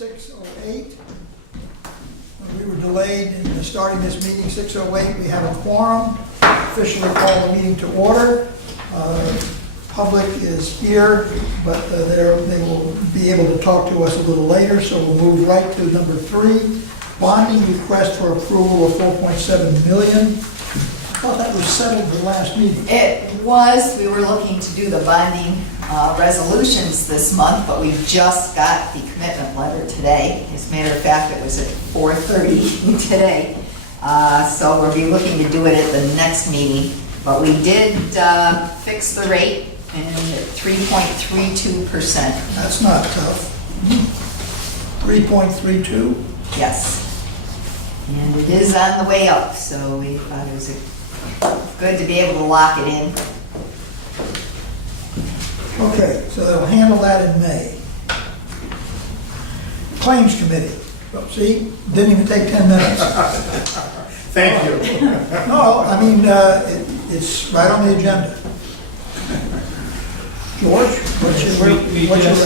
6:08. We were delayed in starting this meeting, 6:08. We have a quorum. Officially call the meeting to order. Public is here, but they will be able to talk to us a little later, so we'll move right to number 3, bonding request for approval of $4.7 million. I thought that was settled the last meeting. It was. We were looking to do the bonding resolutions this month, but we just got the commitment letter today. As a matter of fact, it was at 4:30 today. So we'll be looking to do it at the next meeting. But we did fix the rate and at 3.32%. That's not tough. 3.32? Yes. And it is on the way up, so we thought it was good to be able to lock it in. Okay, so they'll handle that in May. Claims Committee. Well, see, didn't even take 10 minutes. Thank you. No, I mean, it's right on the agenda. George, what's your recommendation?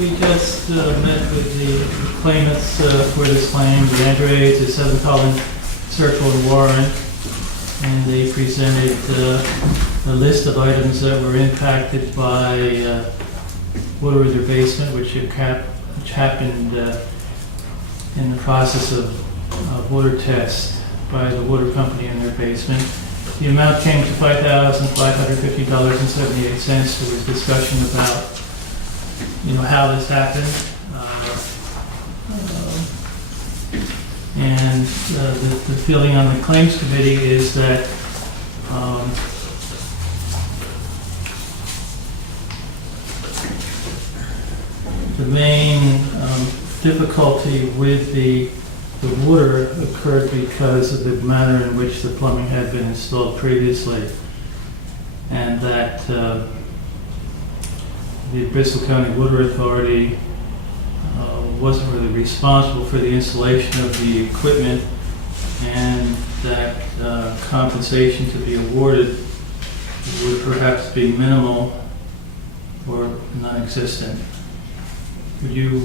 We just met with the claimants for this claim, the Andres, the Southern Collin, Circle, and Warren, and they presented a list of items that were impacted by water in their basement, which happened in the process of water test by the water company in their basement. The amount came to $5,550.78. There was discussion about, how this happened. And the feeling on the claims committee is that the main difficulty with the water occurred because of the manner in which the plumbing had been installed previously, and that the Bristol County Water Authority wasn't really responsible for the installation of the equipment, and that compensation to be awarded would perhaps be minimal or non-existent. Would you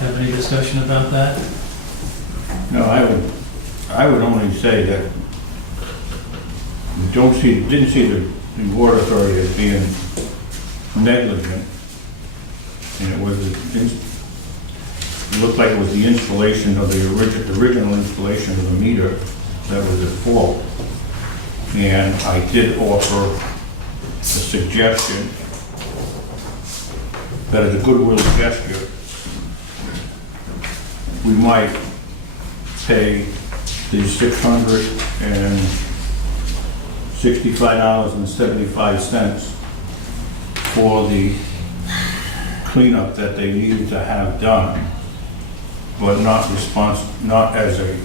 have any discussion about that? No, I would only say that we didn't see the Water Authority as being negligent, and it looked like it was the installation of the original installation of the meter that was at fault. And I did offer a suggestion that as a goodwill gesture, we might pay the $665.75 for the cleanup that they needed to have done, but not as an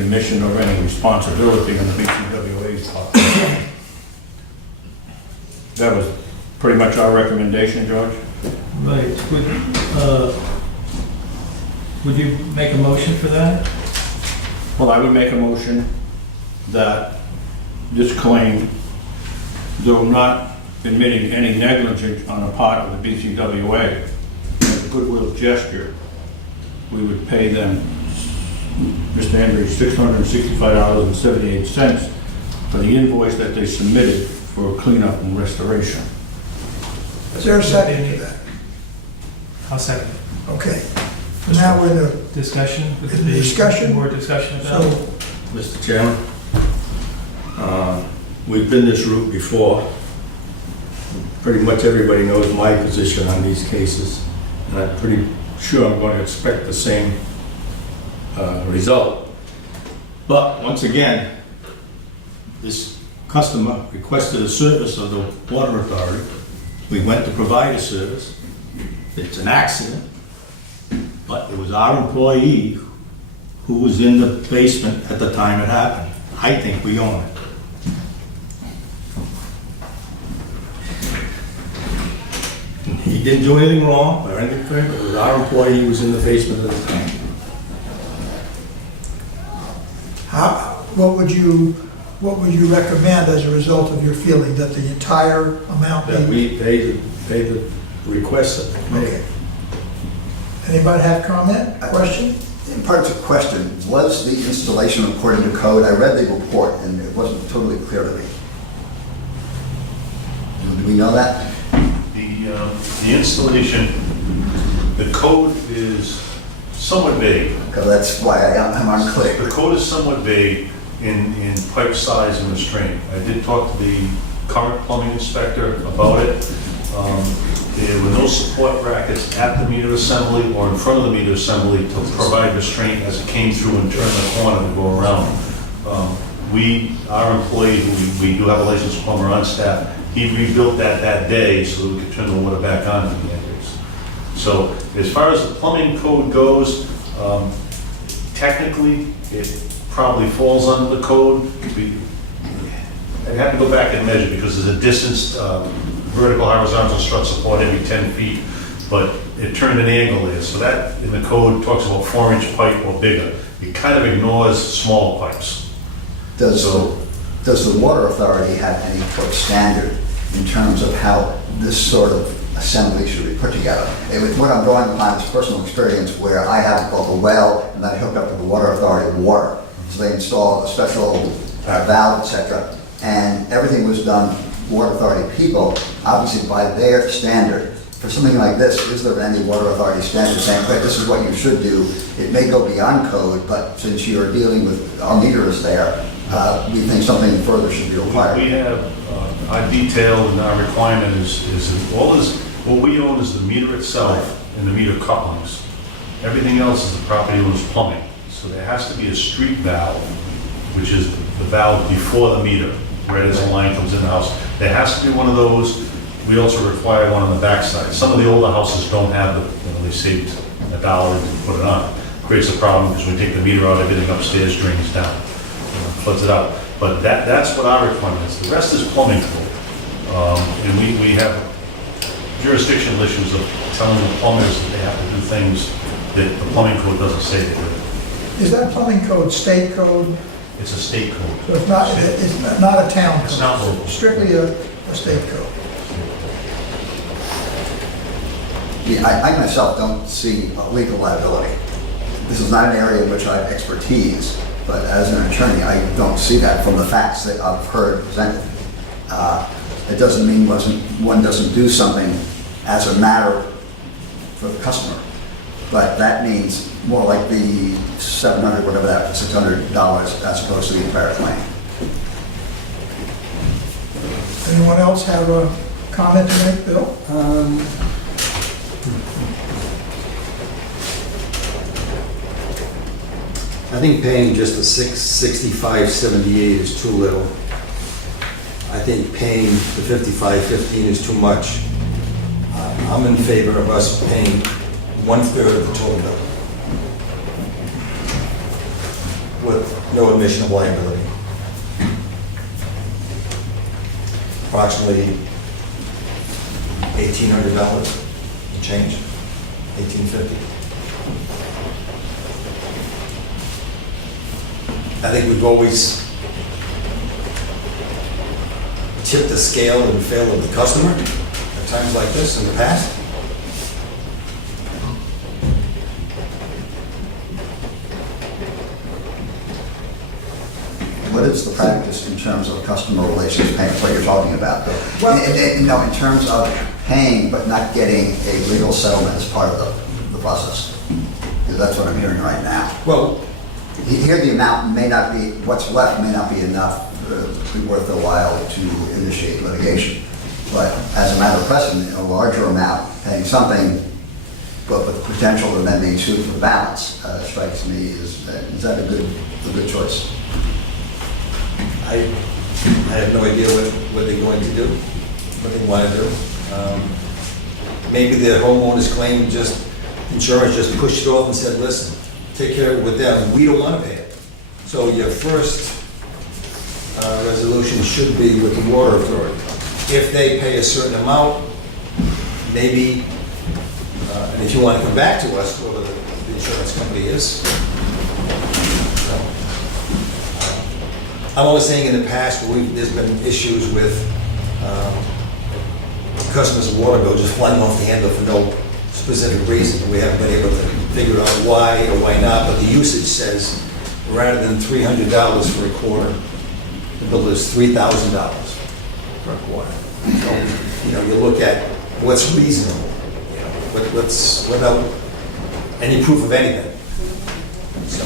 admission of any responsibility on the BCWA's part. That was pretty much our recommendation, George. Right. Would you make a motion for that? Well, I would make a motion that this claim, though not admitting any negligence on the part of the BCWA, as a goodwill gesture, we would pay them, Mr. Andrews, $665.78 for the invoice that they submitted for cleanup and restoration. Is there a second to that? I'll second. Okay. Now we're in the Discussion? More discussion about it? Mr. Chairman, we've been this route before. Pretty much everybody knows my position on these cases, and I'm pretty sure I'm going to expect the same result. But once again, this customer requested a service of the Water Authority. We went to provide a service. It's an accident, but it was our employee who was in the basement at the time it happened. I think we own it. He didn't do anything wrong or anything, but it was our employee who was in the basement at the time. What would you recommend as a result of your feeling that the entire amount That be? we pay the request of the committee. Okay. Anybody have comment, question? In part, it's a question. Was the installation according to code? I read the report and it wasn't totally clear to me. Do we know that? The installation, the code is somewhat vague. Because that's why I'm unclear. The code is somewhat vague in pipe size and restraint. I did talk to the current plumbing inspector about it. There were no support brackets at the meter assembly or in front of the meter assembly to provide restraint as it came through and turned the corner to go around. Our employee, who we do have a licensed plumber on staff, he rebuilt that day so that we could turn the water back on to the entries. So as far as the plumbing code goes, technically, it probably falls under the code. I'd have to go back and measure because there's a distance, vertical, horizontal strut support every 10 feet, but it turned an angle there. So that in the code talks about 4-inch pipe or bigger. It kind of ignores small pipes. Does the water authority have any sort of standard in terms of how this sort of assembly should be put together? What I'm drawing upon is personal experience where I have both a well and then I hooked up to the water authority water. So they installed a special valve, etc. And everything was done, water authority people, obviously by their standard. For something like this, is there any water authority standard saying, "Wait, this is what you should do"? It may go beyond code, but since you're dealing with our meters there, we think something further should be required. We have, our detail and our requirement is what we own is the meter itself and the meter couplings. Everything else is the property owner's plumbing. So there has to be a street valve, which is the valve before the meter, where the line comes in the house. There has to be one of those. We also require one on the backside. Some of the older houses don't have they saved $1 to put it on. Creates a problem because when we take the meter out, everything upstairs drains down, floods it out. But that's what our requirement is. The rest is plumbing code. And we have jurisdictional issues of telling the plumbers that they have to do things that the plumbing code doesn't say they do. Is that plumbing code state code? It's a state code. So it's not a town code? It's not local. Strictly a state code? Yeah, I myself don't see a legal liability. This is not an area in which I have expertise, but as an attorney, I don't see that from the facts that I've heard presented. It doesn't mean one doesn't do something as a matter for the customer, but that means more like the $700, whatever that, $600 as opposed to the entire claim. Anyone else have a comment to make, Bill? I think paying just a $65.78 is too little. I think paying the $55.15 is too much. I'm in favor of us paying 1/3 of the total bill with no admission of liability. Approximately $1,800 and change, $1,850. I think we've always tipped the scale in favor of the customer at times like this in the past. What is the practice in terms of customer relations payments, what you're talking about? Well- In terms of paying but not getting a legal settlement as part of the process? Because that's what I'm hearing right now. Well, Here the amount may not be, what's left may not be enough to be worth the while to initiate litigation. But as a matter of precedent, a larger amount, paying something, but with the potential of then being sued for the balance, strikes me is that a good choice? I have no idea what they're going to do, what they want to do. Maybe the homeowner's claim insurance just pushed it off and said, listen, take care of it with them, we don't want to pay it. So your first resolution should be with the water authority. If they pay a certain amount, maybe, and if you want to come back to us, whoever the insurance company is. I'm only saying in the past, there's been issues with customers' water bill just flying off the handle for no specific reason. We haven't been able to figure out why or why not, but the usage says rather than $300 for a quarter, the bill is $3,000 for a quarter. So, you look at what's reasonable, what's without any proof of anything. So,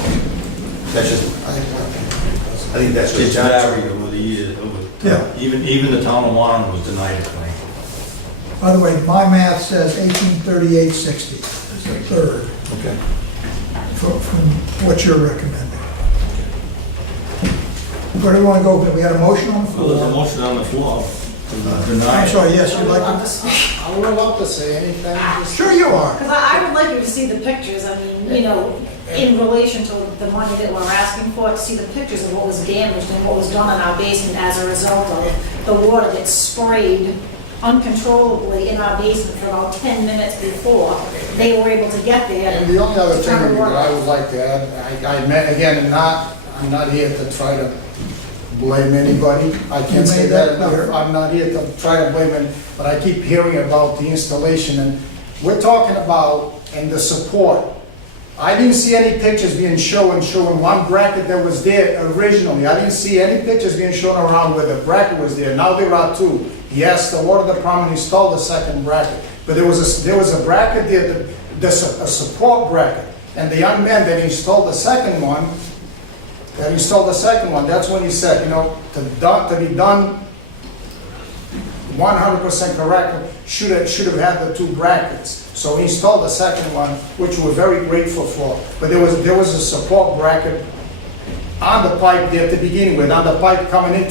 that's just, I think that's It's just John. varied over the years. Yeah. Even the town of Warren was denied a claim. By the way, my math says 1838.60 is the third Okay. from what you're recommending. Where do you want to go? We had a motion on the Well, there's a floor. motion on the floor to deny I'm it. sorry, yes, you'd like to? I would love to say anything, just Sure you are. Because I would like you to see the pictures, I mean, in relation to the money that we're asking for, to see the pictures of what was damaged and what was done in our basement as a result of the water that sprayed uncontrollably in our basement for about 10 minutes before they were able to get there. And the only other to thing turn the that water I off. would like to add, I meant, again, I'm not here to try to blame anybody. I You can't say made that that clear. enough. I'm not here to try to blame it, but I keep hearing about the installation, and we're talking about, and the support. I didn't see any pictures being showing one bracket that was there originally. I didn't see any pictures being shown around where the bracket was there. Now there are two. Yes, the water department installed the second bracket, but there was a bracket there, a support bracket. And the young man that installed the second one, that's when he said, to be done 100% correctly, should have had the two brackets. So he installed the second one, which we're very grateful for. But there was a support bracket on the pipe there at the beginning with, on the pipe coming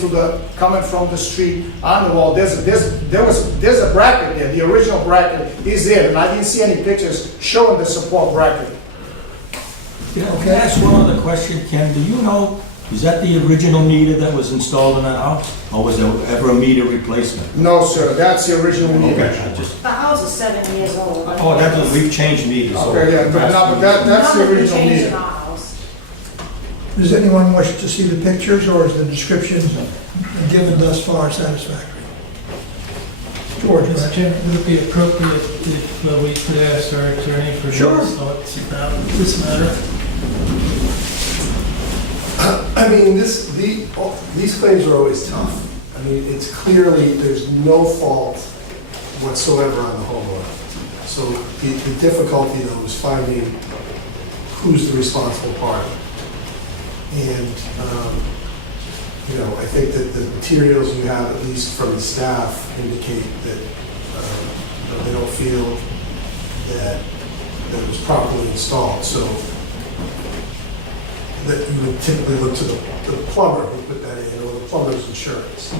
from the street on the wall. There's a bracket there. The original bracket is there, and I didn't see any pictures showing the support bracket. Can I ask one other question, Ken? Do you know, is that the original meter that was installed in that house? Or was there ever a meter replacement? No, sir, that's the original meter. Okay, I just, The house is 7 years old. we've changed meters. so- Okay, yeah, but that's the Nothing original changed in meter. our house. Does anyone wish to see the pictures, or is the description given thus far satisfactory? George, go Mr. ahead. Chairman, would it be appropriate if we could ask our attorney for Sure. his thoughts about this matter? I mean, these claims are always tough. I mean, it's clearly, there's no fault whatsoever on the homeowner. So the difficulty though is finding who's the responsible party. And, I think that the materials you have, at least from the staff, indicate that they don't feel that it was properly installed. So that you would typically look to the plumber who put that in, or the plumber's insurance.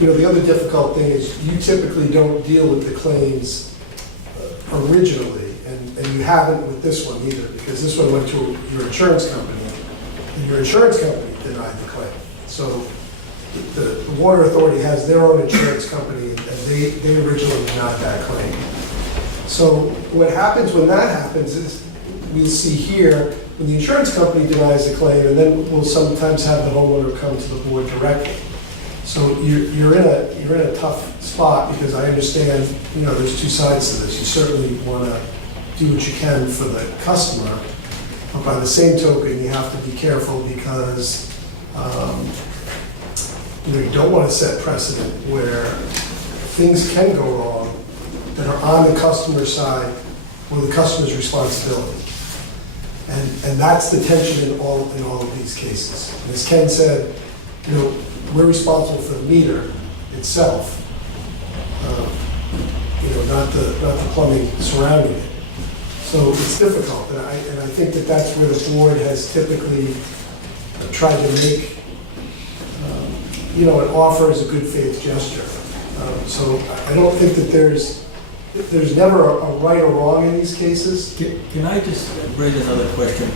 The other difficult thing is you typically don't deal with the claims originally, and you haven't with this one either, because this one went to your insurance company, and your insurance company denied the claim. So the Water Authority has their own insurance company, and they originally denied that claim. So what happens when that happens is, we'll see here, when the insurance company denies the claim, and then we'll sometimes have the homeowner come to the board directly. So you're in a tough spot, because I understand, there's two sides to this. You certainly want to do what you can for the customer, but by the same token, you have to be careful, because you don't want to set precedent where things can go wrong that are on the customer's side or the customer's responsibility. And that's the tension in all of these cases. And as Ken said, we're responsible for the meter itself, not the plumbing surrounding it. So it's difficult, and I think that that's where the board has typically tried to make, an offer as a good faith gesture. So I don't think that there's never a right or wrong in these cases. Can I just raise another question?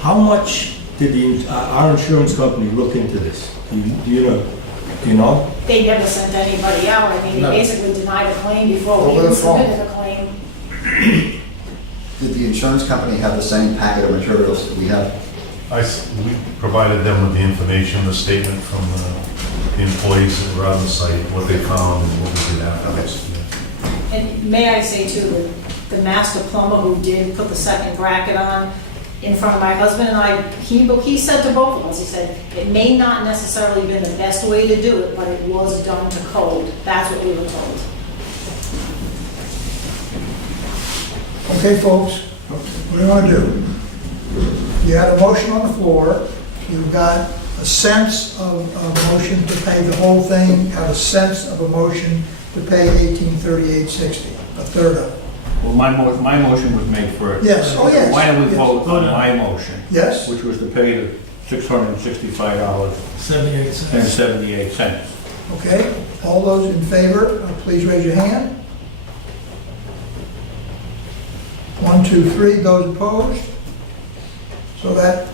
How much did our insurance company look into this? Do you know? They never sent anybody out. I mean, No. they basically denied a claim before we Over even the phone. submitted a claim. Did the insurance company have the same packet of materials that we have? We provided them with the information, the statement from the employees that were on the site, what they found and what we did afterwards. Yeah. And may I say too, the master plumber who did put the second bracket on in front of my husband and I, he said to both of us, he said, it may not necessarily been the best way to do it, but it was done to code. That's what we were told. Okay, folks, what do you want to do? You had a motion on the floor, you've got a sense of a motion to pay the whole thing, have a sense of a motion to pay $1838.60, a third of it. Well, my motion was made first. Yes, oh, yes. Why don't we Yes. vote on my motion? Yes? Which was to pay the $665.78. 78 cents. Okay, all those in favor, please raise your hand. 1, 2, 3, those opposed? So that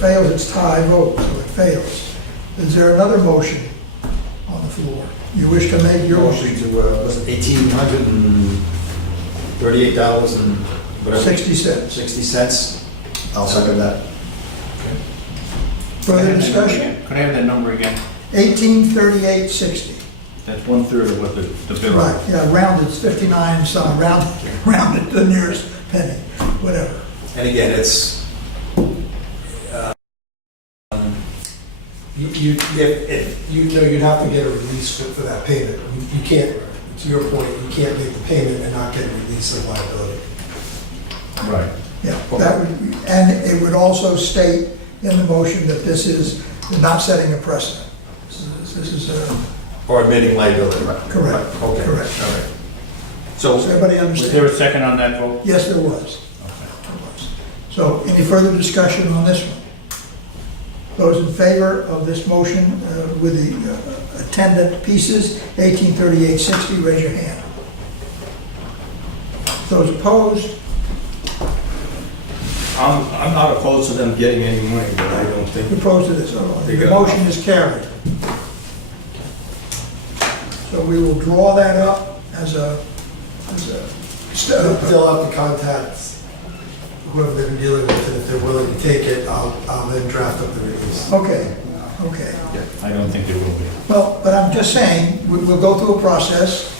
fails, it's tie vote, so it fails. Is there another motion on the floor? You wish to make your Motion motion? to, was it $1,838 and whatever? 60 cents. 60 cents. I'll second that. Further discussion? Could I have that number again? 1838.60. That's 1/3 of what the bill Right, is. yeah, rounded, it's 59 some, rounded to the nearest penny, whatever. And again, it's, If you know, you'd have to get a release for that payment. You can't, to your point, you can't make the payment and not get a release of liability. Right. Yeah, that would, and it would also state in the motion that this is not setting a precedent. This is or admitting liability. correct, Okay. correct. All right. Does So, everybody Was understand? there a second on that vote? Yes, there was. There was. So any further discussion on this one? Those in favor of this motion with the attendant pieces, 1838.60, raise your hand. Those opposed? I'm not opposed to them getting any money, but I don't think. Opposed to this? The motion is carried. So we will draw that up as a They'll have to contact whoever they've been dealing with, and if they're willing to take it, I'll then draft up the release. Okay, okay. I don't think there will be. Well, but I'm just saying, we'll go through a process.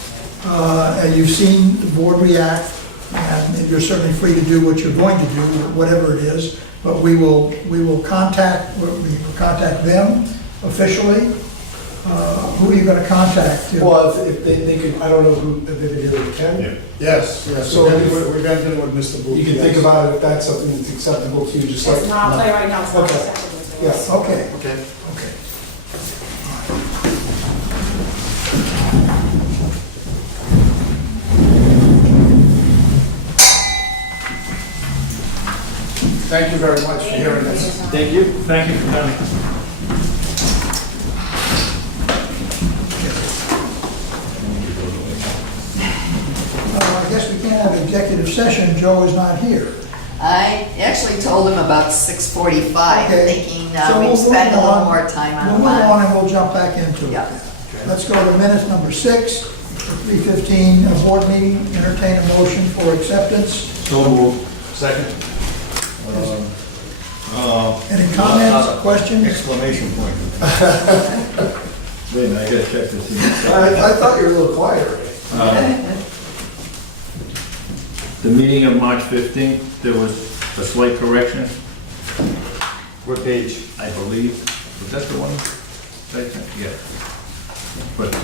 And you've seen the board react, and you're certainly free to do what you're going to do, whatever it is. But we will contact them officially. Who are you going to contact? Well, if they could, I don't know who, if they've been dealing with Ken? Yes, yes, So we're going to with Mr. Booth. You can yes. think about it, if that's something that's acceptable to you, just like. It's not play right now, it's not Okay. acceptable. Yes. Okay, okay. okay. Thank you very much for hearing us. Thank you. Thank you for coming. I guess we can't have executive session, Joe is not here. I actually told him about 6:45, Okay. thinking So we'll we'd spend a move little on. more time on We'll the move on bond. and we'll jump back into it. Yeah. then. Let's go to minutes number 6, 3:15, a board meeting, entertain a motion for acceptance. So moved. Second. Any comments, questions? Exclamation point. Wait a minute, I gotta check this. I thought you were a little quieter. The meeting of March 15th, there was a slight correction, What page? I believe. Was that the one? Yeah. But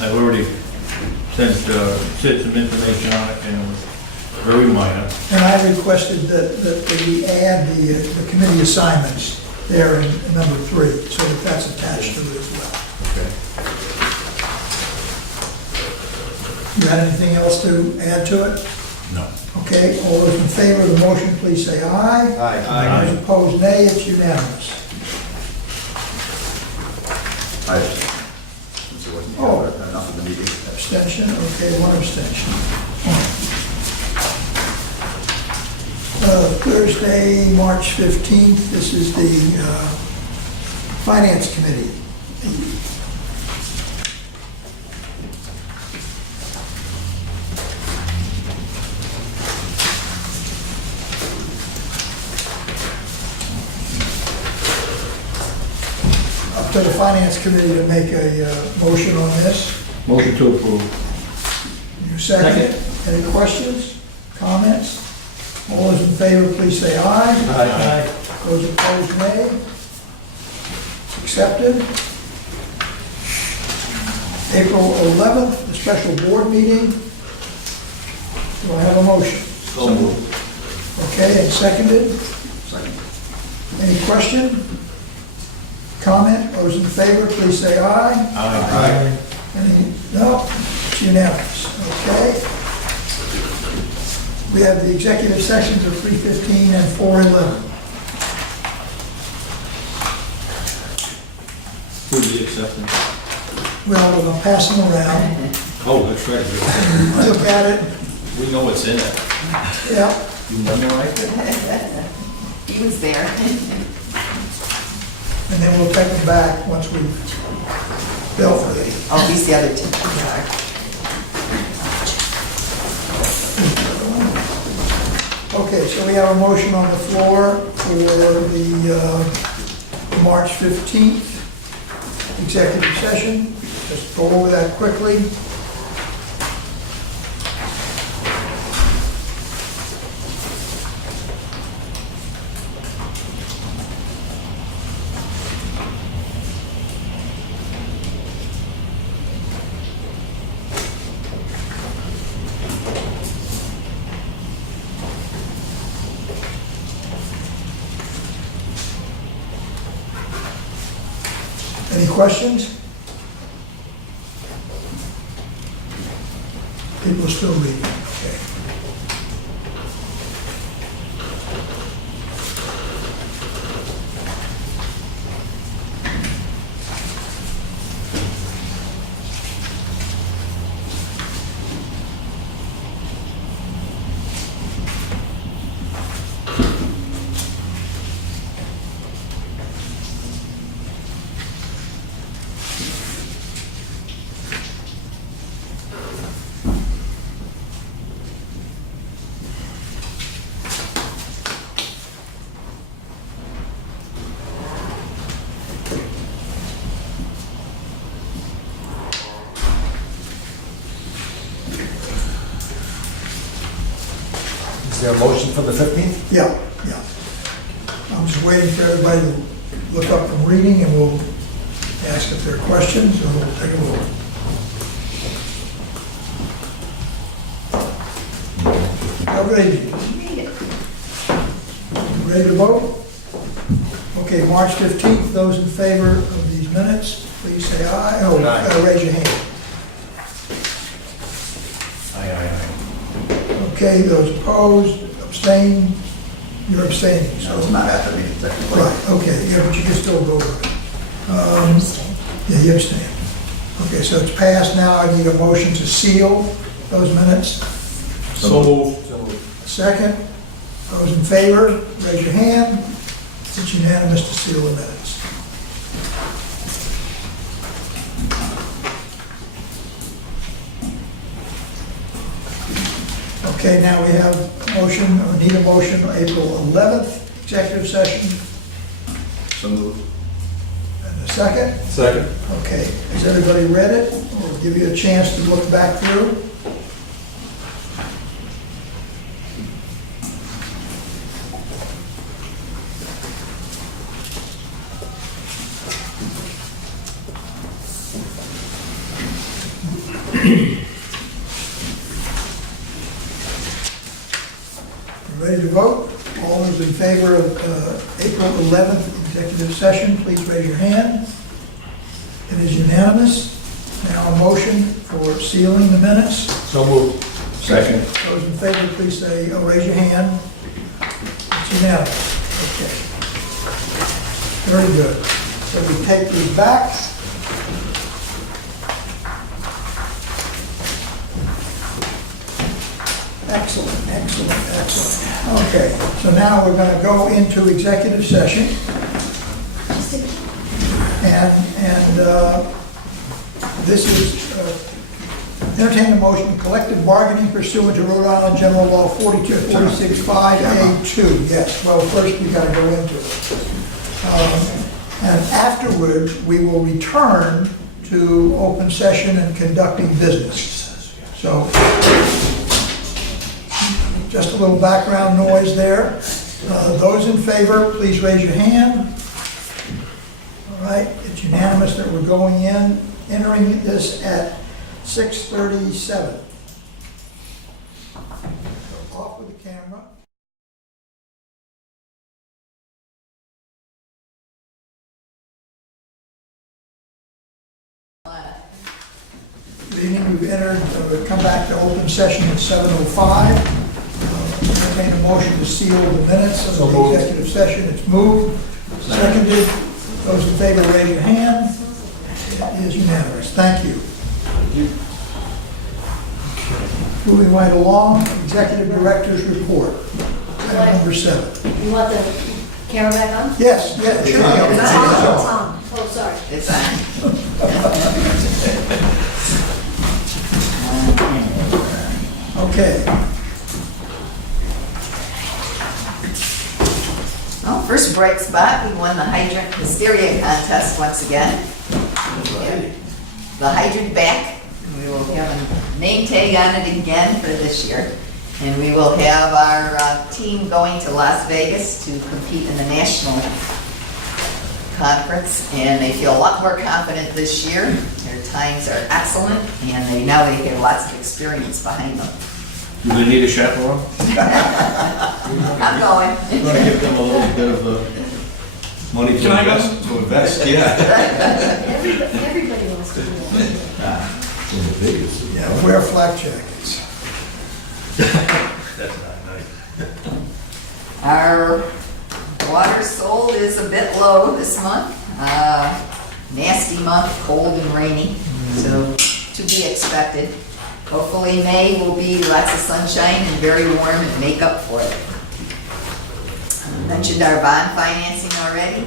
I've already sent Sid some information on it, and it was very minor. And I requested that we add the committee assignments there in number 3, so that that's attached to it as well. Okay. You had anything else to add to it? No. Okay, all those in favor of the motion, please say aye. Aye. Those opposed, nay. It's unanimous. Since it wasn't Oh. enough of the meeting. Abstention, okay, 1 abstention. Thursday, March 15th, this is the Finance Committee. Up to the Finance Committee to make a motion on this. Motion to approve. You seconded. Any questions, comments? All those in favor, please say aye. Aye. Those opposed, nay. Accepted. April 11th, the special board meeting. Do I have a motion? So moved. Okay, and seconded. Second. Any question? Comment? Those in favor, please say aye. Aye. Any, no, it's unanimous, okay? We have the executive sessions of 3:15 and 4:11. Who did accept it? Well, we're gonna pass them around, Oh, that's right. look at it, We know what's in it. yeah, You memorized it? He was there. and then we'll take them back once we've dealt with it. Oh, these the other two. Okay, so we have a motion on the floor for the March 15th executive session. Just go over that quickly. Any questions? People are still reading, okay. Is there a motion for the 15th? Yeah, yeah. I'm just waiting for everybody to look up from reading, and we'll ask if there are questions, or we'll take a vote. Ready? Ready to vote? Okay, March 15th, those in favor of these minutes, please say aye. Oh, raise your hand. Aye. Okay, those opposed, abstain, you're abstaining, So so. it's not at the meeting, technically. Right, okay, yeah, but you can still vote. Yeah, you abstain. Okay, so it's passed now, I need a motion to seal those minutes. So moved. Second, those in favor, raise your hand. It's unanimous to seal the minutes. Okay, now we have a motion, or need a motion, on April 11th, executive session, So moved. and a second. Second. Okay, has everybody read it? We'll give you a chance to look back through. Ready to vote? All those in favor of April 11th executive session, please raise your hand. It is unanimous. Now a motion for sealing the minutes. So moved. Second. Those in favor, please say, oh, raise your hand. It's unanimous. Okay. Very good. So we take these back. Excellent, excellent, excellent. Okay, so now we're going to go into executive session. And this is entertain a motion, collective bargaining pursuant to Rhode Island General Law 425A2. Yes, well, first we got to go into it. And afterwards, we will return to open session and conducting business. So, just a little background noise there. Those in favor, please raise your hand. All right, it's unanimous that we're going in, entering this at 6:37. So off with the camera. Good evening, we've entered, we've come back to open session at 7:05. Entertain a motion to seal the minutes of the executive session. It's moved, seconded. Those in favor, raise your hand. It is unanimous. Thank you. Moving right along, executive director's report. Item number 7. You want the camera back on? Yes, yes, sure. It's on. It's on. Oh, sorry. It's on. Okay. Well, first bright spot, we won the hydrant hysteria contest once again. The hydrant back. We will have a name tag on it again for this year. And we will have our team going to Las Vegas to compete in the national conference. And they feel a lot more confident this year. Their times are excellent, and now they have lots of experience behind them. Do they need a chaperone? I'm going. You want to give them a little bit of the money Can I go? to invest? Yeah. Everybody wants to do that. Yeah, wear flak jackets. That's not nice. Our water sold is a bit low this month. Nasty month, cold and rainy, so to be expected. Hopefully May will be lots of sunshine and very warm and make up for it. I mentioned our bond financing already.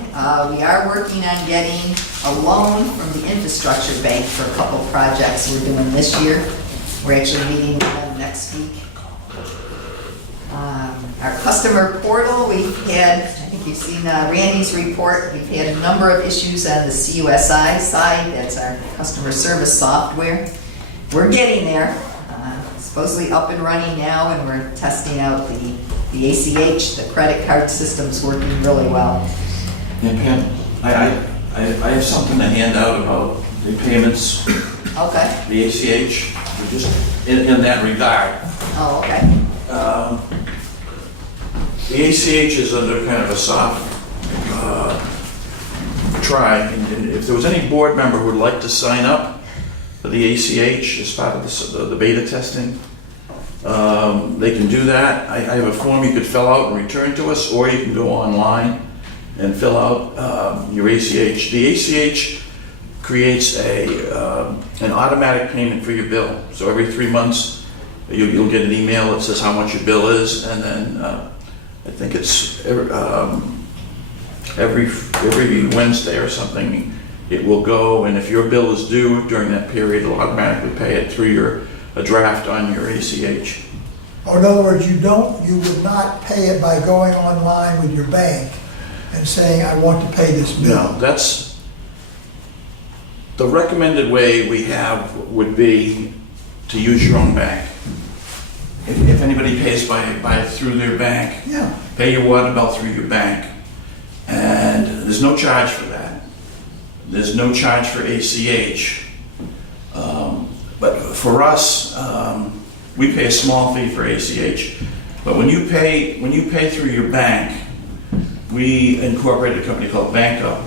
We are working on getting a loan from the infrastructure bank for a couple projects we're doing this year. We're actually meeting with them next week. Our customer portal, we've had, I think you've seen Randy's report, we've had a number of issues on the CUSI side, that's our customer service software. We're getting there, supposedly up and running now, and we're testing out the ACH, the credit card system's working really well. And Pam, I have something to hand out about the payments, Okay. the ACH, just in that regard. Oh, okay. The ACH is under kind of a soft try, and if there was any board member who would like to sign up for the ACH as part of the beta testing, they can do that. I have a form you could fill out and return to us, or you can go online and fill out your ACH. The ACH creates an automatic payment for your bill. So every 3 months, you'll get an email that says how much your bill is, and then I think it's every Wednesday or something, it will go, and if your bill is due during that period, it'll automatically pay it through a draft on your ACH. Or in other words, you would not pay it by going online with your bank and saying, I want to pay this bill. No, that's, the recommended way we have would be to use your own bank. If anybody pays through their bank, Yeah. pay your water bill through your bank. And there's no charge for that. There's no charge for ACH. But for us, we pay a small fee for ACH. But when you pay through your bank, we incorporated a company called Banco.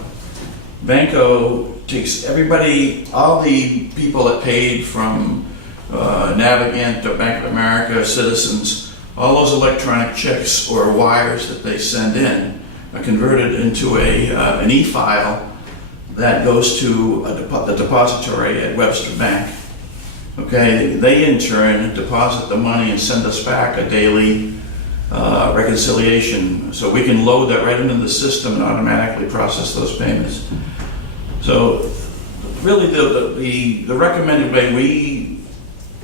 Banco takes everybody, all the people that paid from Navigant or Bank of America, Citizens, all those electronic checks or wires that they send in are converted into an e-file that goes to the depository at Webster Bank. Okay, they in turn deposit the money and send us back a daily reconciliation, so we can load that right into the system and automatically process those payments. So really the recommended way we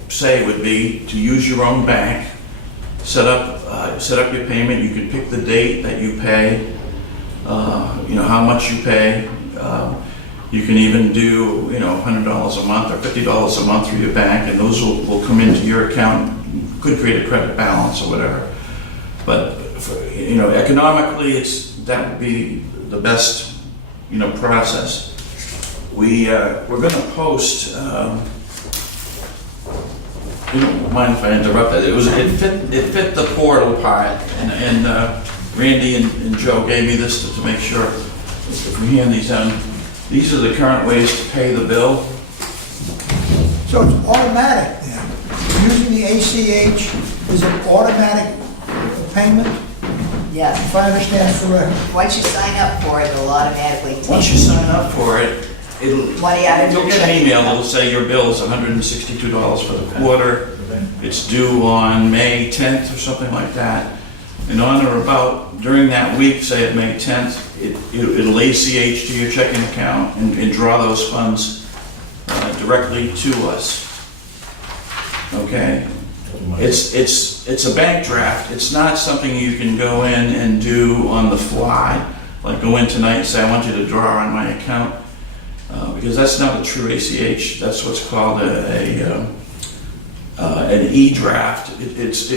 say would be to use your own bank, set up your payment. You can pick the date that you pay, how much you pay. You can even do, $100 a month or $50 a month through your bank, and those will come into your account, could create a credit balance or whatever. But, economically, that would be the best, process. We're gonna post, you don't mind if I interrupt that? It fit the portal part, and Randy and Joe gave me this to make sure, if we hand these down, these are the current ways to pay the bill. So it's automatic then? Using the ACH is an automatic payment, Yes. if I understand correctly? Once you sign up for it, it'll automatically take. Once you sign up for it, Money out of your you'll get an checking email account. that'll say your bill is $162 for the quarter. It's due on May 10th or something like that. And on or about during that week, say at May 10th, it'll ACH to your checking account and draw those funds directly to us. Okay? It's a bank draft. It's not something you can go in and do on the fly. Like go in tonight and say, I want you to draw on my account. Because that's not a true ACH. That's what's called an e-draft. It's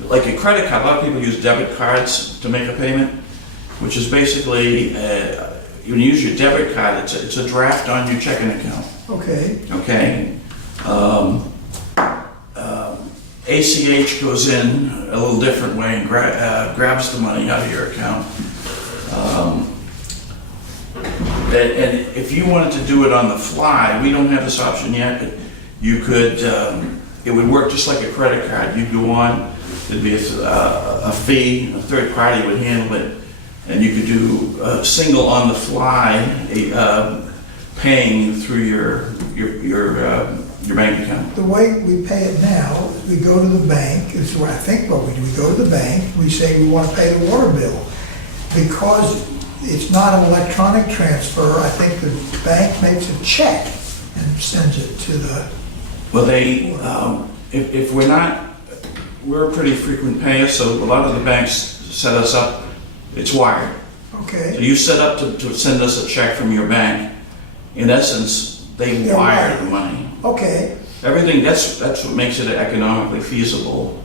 like a credit card. A lot of people use debit cards to make a payment, which is basically, when you use your debit card, it's a draft on your checking account. Okay. Okay? ACH goes in a little different way and grabs the money out of your account. And if you wanted to do it on the fly, we don't have this option yet, but you could, it would work just like a credit card. You'd go on, there'd be a fee, a third party would handle it, and you could do a single on the fly, paying through your bank account. The way we pay it now is we go to the bank, is what I think what we do. We go to the bank, we say we want to pay the water bill. Because it's not an electronic transfer, I think the bank makes a check and sends it to the... Well, if we're a pretty frequent payer, so a lot of the banks set us up, it's wired. So Okay. you set up to send us a check from your bank. In essence, they Yeah, wire right. the money. Okay. Everything, that's what makes it economically feasible.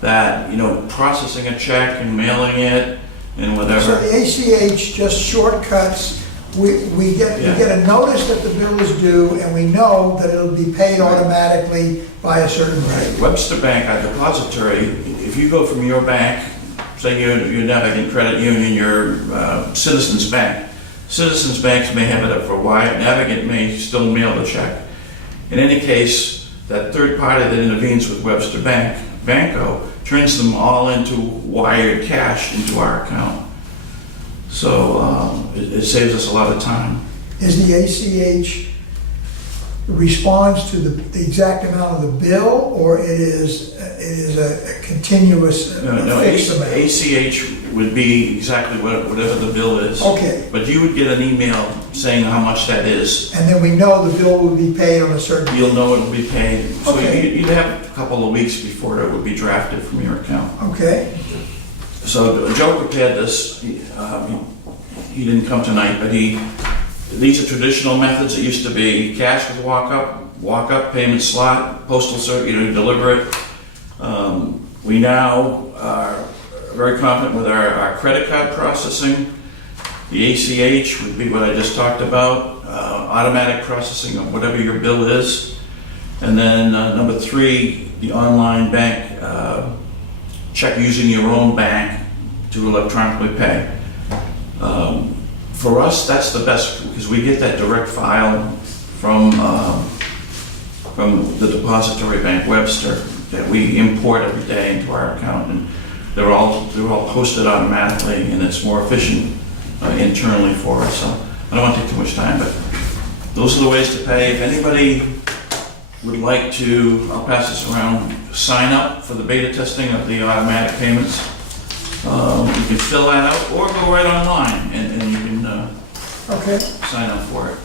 That, processing a check and mailing it and So whatever. the ACH just shortcuts, we get a notice that the bill is due, and we know that it'll be paid automatically by a certain rate. Webster Bank, our depository, if you go from your bank, say you're Navigant Credit Union, your Citizens Bank. Citizens banks may have it up for wire, Navigant may still mail the check. In any case, that third party that intervenes with Webster Bank, Banco, turns them all into wired cash into our account. So it saves us a lot of time. Is the ACH responds to the exact amount of the bill, or it is a continuous No, fixed amount? ACH would be exactly whatever the bill is. Okay, But you would get an email saying how much that is. and then we know the bill will be paid on a certain... You'll know it will be paid. So Okay. you'd have a couple of weeks before it would be drafted from your account. Okay, So Joe prepared this. He didn't come tonight, but these are traditional methods. It used to be cash with walk-up payment slot, postal service, deliver it. We now are very confident with our credit card processing. The ACH would be what I just talked about, automatic processing of whatever your bill is. And then number 3, the online bank, check using your own bank to electronically pay. For us, that's the best, because we get that direct file from the depository bank, Webster, that we import every day into our account, and they're all posted automatically, and it's more efficient internally for us. So I don't want to take too much time, but those are the ways to pay. If anybody would like to, I'll pass this around, sign up for the beta testing of the automatic payments. You can fill that out or go right online and you can okay. sign up for it.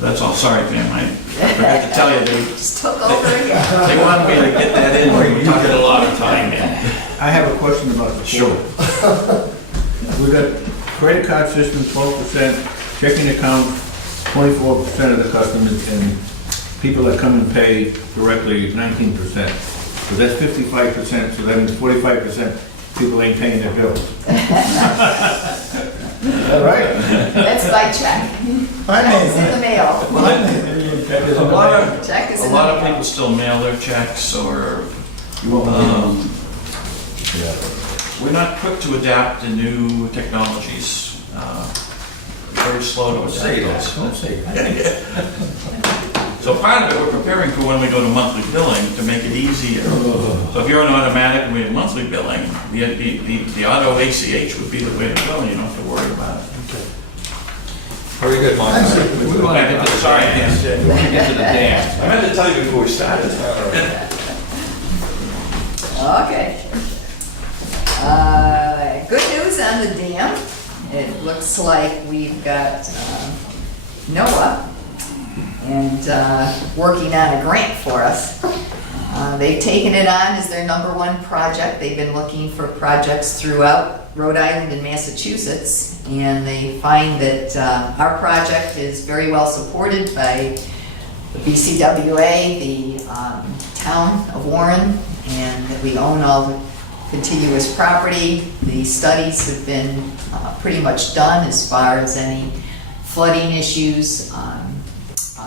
That's all. Sorry, Pam, I forgot to tell you, Just took over here. they wanted me to get that in. We took a lot of time. I have a question about the Sure. portal. We got credit card system, 12%, checking account, 24% of the customers, and people that come and pay directly, 19%. So that's 55%, so that means 45% people ain't paying their bills. All right? That's by check. Check is in the mail. There's a lot of, Check is a in the lot of mail. people still mail their checks or, we're not quick to adapt to new technologies. Very slow to adapt. Don't say that. So part of it, we're preparing for when we go to monthly billing to make it easier. So if you're an automatic and we have monthly billing, the auto ACH would be the way to go, and you don't have to worry about it. Very good, Mike. We want to get to the science, we want to get to the dance. I meant to tell you before we started. Okay. Good news on the dam. It looks like we've got NOAA and working on a grant for us. They've taken it on as their #1 project. They've been looking for projects throughout Rhode Island and Massachusetts, and they find that our project is very well supported by the BCWA, the town of Warren, and that we own all the contiguous property. The studies have been pretty much done as far as any flooding issues,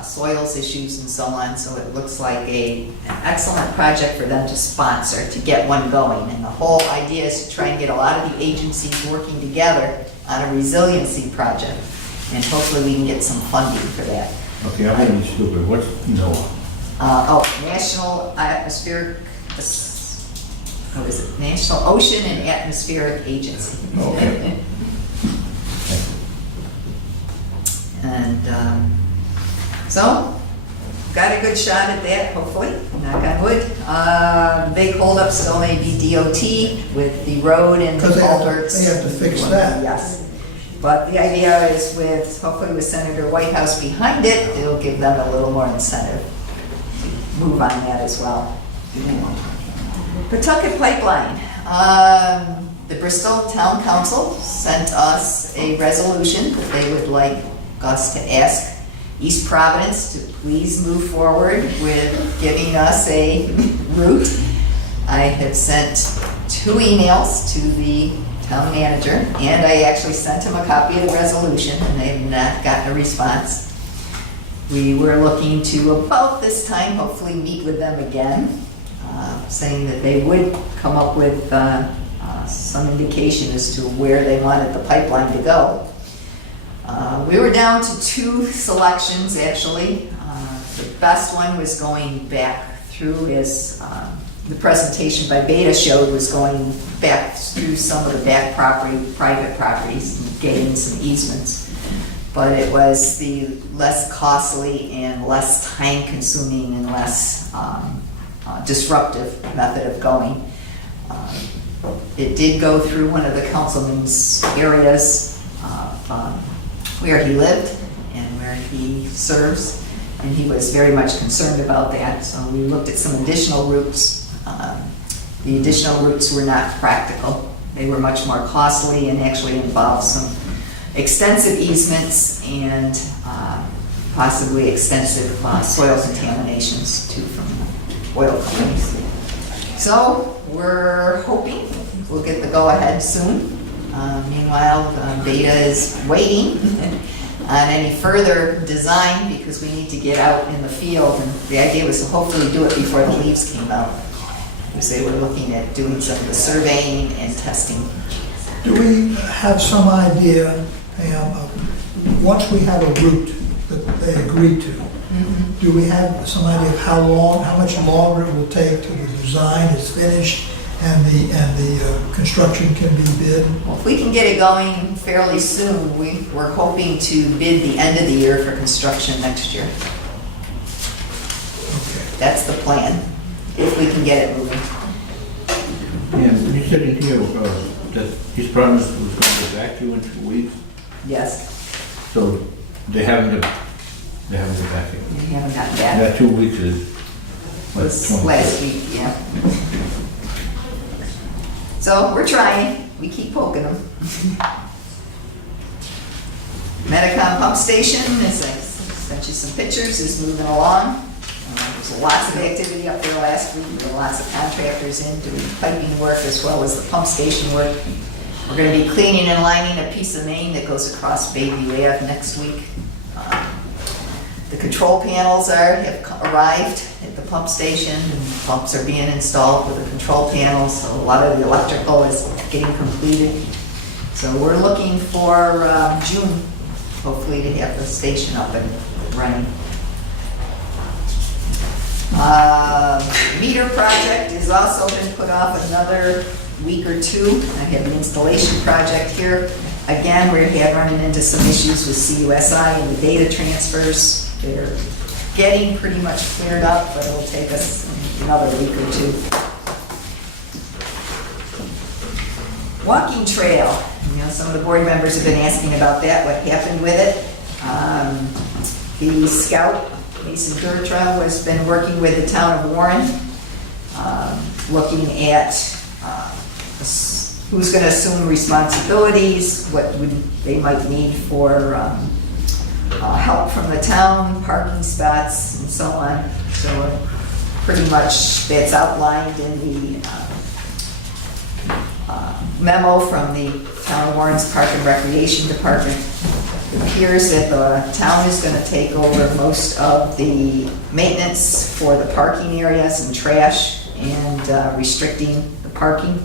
soils issues and so on, so it looks like an excellent project for them to sponsor, to get one going. And the whole idea is to try and get a lot of the agencies working together on a resiliency project, and hopefully we can get some funding for that. Okay, I'm gonna be stupid, what's NOAA? National Atmospheric, what is it? National Ocean and Atmospheric Agency. Okay. And so, got a good shot at that, hopefully, knock on wood. Big holdup still may be DOT with the road and the Because culverts. they have to fix that. Yes. But the idea is with, hopefully with Senator Whitehouse behind it, it'll give them a little more incentive. Move on that as well. Pawtucket Pipeline. The Bristol Town Council sent us a resolution that they would like us to ask East Providence to please move forward with giving us a route. I have sent 2 emails to the town manager, and I actually sent him a copy of the resolution, and they have not gotten a response. We were looking to, about this time, hopefully meet with them again, saying that they would come up with some indication as to where they wanted the pipeline to go. We were down to 2 selections, actually. The best one was going back through, as the presentation by Beta showed, was going back through some of the back property, private properties, and getting some easements. But it was the less costly and less time-consuming and less disruptive method of going. It did go through one of the councilman's areas where he lived and where he serves, and he was very much concerned about that. So we looked at some additional routes. The additional routes were not practical. They were much more costly and actually involved some extensive easements and possibly extensive soil contaminations too from oil companies. So we're hoping we'll get the go-ahead soon. Meanwhile, Beta is waiting on any further design because we need to get out in the field, and the idea was to hopefully do it before the leaves came out, because they were looking at doing some of the surveying and testing. Do we have some idea, Pam, of, once we have a route that they agree to, do we have some idea of how much longer it will take till the design is finished and the construction can be bid? Well, if we can get it going fairly soon, we're hoping to bid the end of the year for construction next year. Okay. That's the plan, if we can get it moving. Yeah, you said in here that his promise was going to get back to you in 2 weeks, Yes, so they haven't got back yet. we haven't gotten back. That 2 weeks is, what, Was 26? last week, yeah. So we're trying, we keep poking them. Medicom pump station, as I sent you some pictures, is moving along. There's lots of activity up there last week. There were lots of contractors in doing piping work as well as the pump station work. We're going to be cleaning and lining a piece of main that goes across Bayview Ave next week. The control panels have arrived at the pump station, and pumps are being installed with the control panels, so a lot of the electrical is getting completed. So we're looking for June, hopefully, to have the station up and running. Meter project has also been put off another week or two. I have the installation project here. Again, we're running into some issues with CUSI and the data transfers. They're getting pretty much cleared up, but it'll take us another week or two. Walking trail. You know, some of the board members have been asking about that, what happened with it. The scout, Mason Gertra, has been working with the town of Warren, looking at who's going to assume responsibilities, what they might need for help from the town, parking spots, and so on. So pretty much that's outlined in the memo from the town of Warren's Park and Recreation Department. It appears that the town is going to take over most of the maintenance for the parking areas and trash and restricting the parking.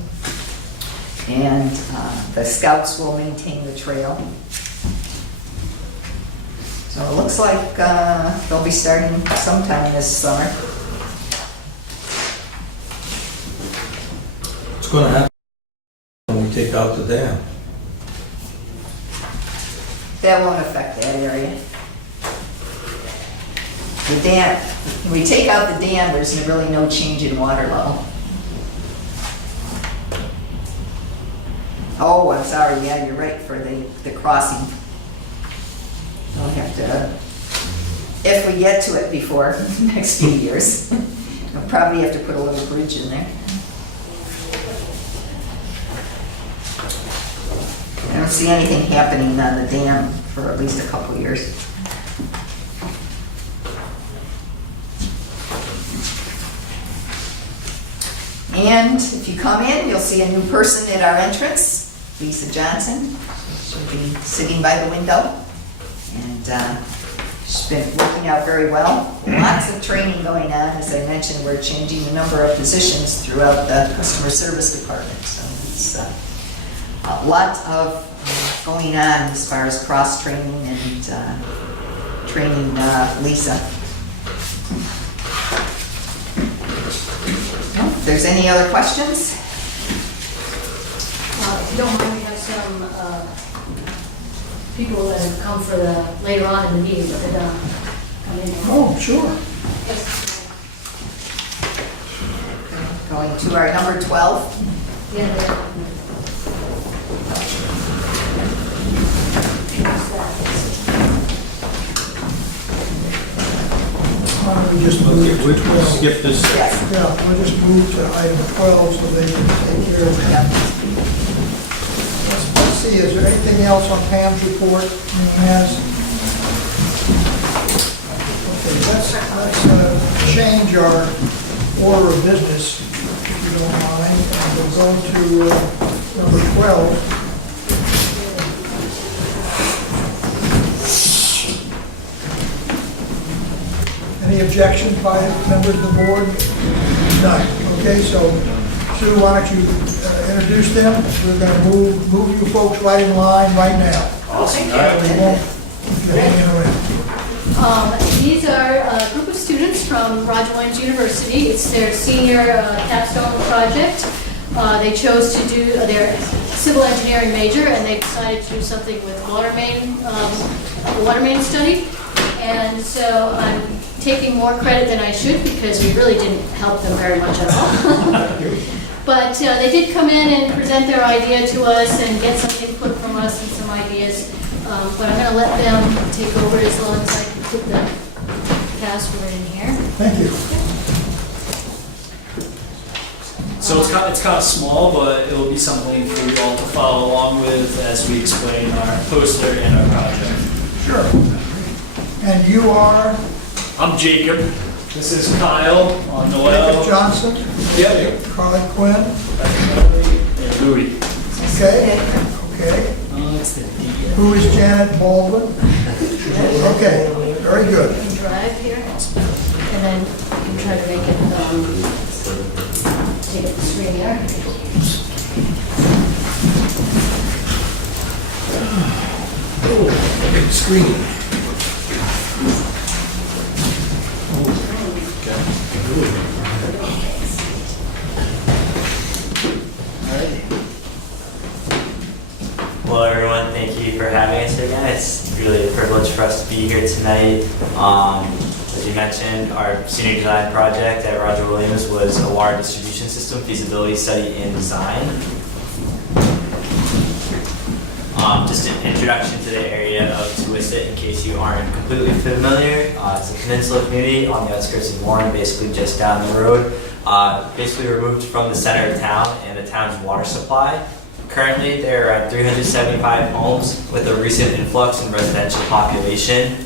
And the scouts will maintain the trail. So it looks like they'll be starting sometime this summer. What's gonna happen when we take out the dam? That won't affect that area. The dam, when we take out the dam, there's really no change in water level. Oh, I'm sorry, yeah, you're right, for the crossing. We'll have to, if we get to it before the next few years, we'll probably have to put a little bridge in there. I don't see anything happening on the dam for at least a couple of years. And if you come in, you'll see a new person at our entrance, Lisa Johnson. She'll be sitting by the window, and she's been working out very well. Lots of training going on. As I mentioned, we're changing the number of positions throughout the customer service department. So it's a lot of going on as far as cross-training and training Lisa. If there's any other questions? If you don't mind, we have some people that have come for later on in the meeting that come in. Oh, sure. Yes. Going to our number 12. Yeah. We just moved to We'll 12. skip this. Yes. Yeah, we'll just move to item 12 so they can take care of that. Let's see, is there anything else on Pam's report? Anyone has? Okay, let's change our order of business, if you don't mind, and we'll go to number 12. Any objections by members of the board? None. Okay, so Sue, why don't you introduce them? We're going to move you folks right in line right now. Awesome. We won't keep you hanging around. These are a group of students from Roger Williams University. It's their senior capstone project. They chose to do their civil engineering major, and they decided to do something with water main study. And so I'm taking more credit than I should because we really didn't help them very much at all. But they did come in and present their idea to us and get some input from us and some ideas. But I'm going to let them take over as long as I can put the password in here. Thank you. So So it's kind of small, but it will be something for you all to follow along with as we explain our poster and our project. Sure. And you are I'm Jacob. This is Kyle, Noel. Jacob Johnson, Yep. Carly Quinn. And Louis. Okay, okay. Oh, it's the D. Who is Janet Baldwin? Okay, very good. You can drive here, and then you can try to make it, take up the screen here. Big screen. Hello everyone, thank you for having us again. It's really a privilege for us to be here tonight. As you mentioned, our senior design project at Roger Williams was a water distribution system feasibility study and design. Just an introduction to the area of Tuisset in case you aren't completely familiar. It's a peninsula community on the outskirts of Warren, basically just down the road. Basically removed from the center of town and the town's water supply. Currently, there are 375 homes with a recent influx in residential population.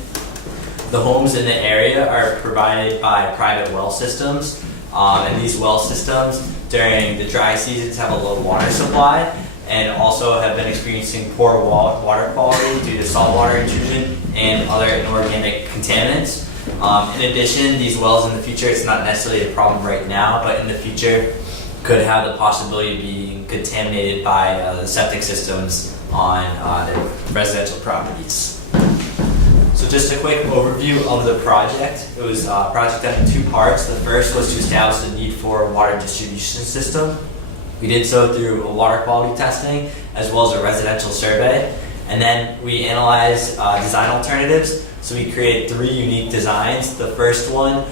The homes in the area are provided by private well systems, and these well systems during the dry seasons have a low water supply and also have been experiencing poor water quality due to saltwater intrusion and other inorganic contaminants. In addition, these wells in the future, it's not necessarily a problem right now, but in the future could have the possibility of being contaminated by the septic systems on their residential properties. So just a quick overview of the project. It was a project done in two parts. The first was to establish the need for a water distribution system. We did so through a water quality testing as well as a residential survey. And then we analyzed design alternatives. So we created three unique designs. The first one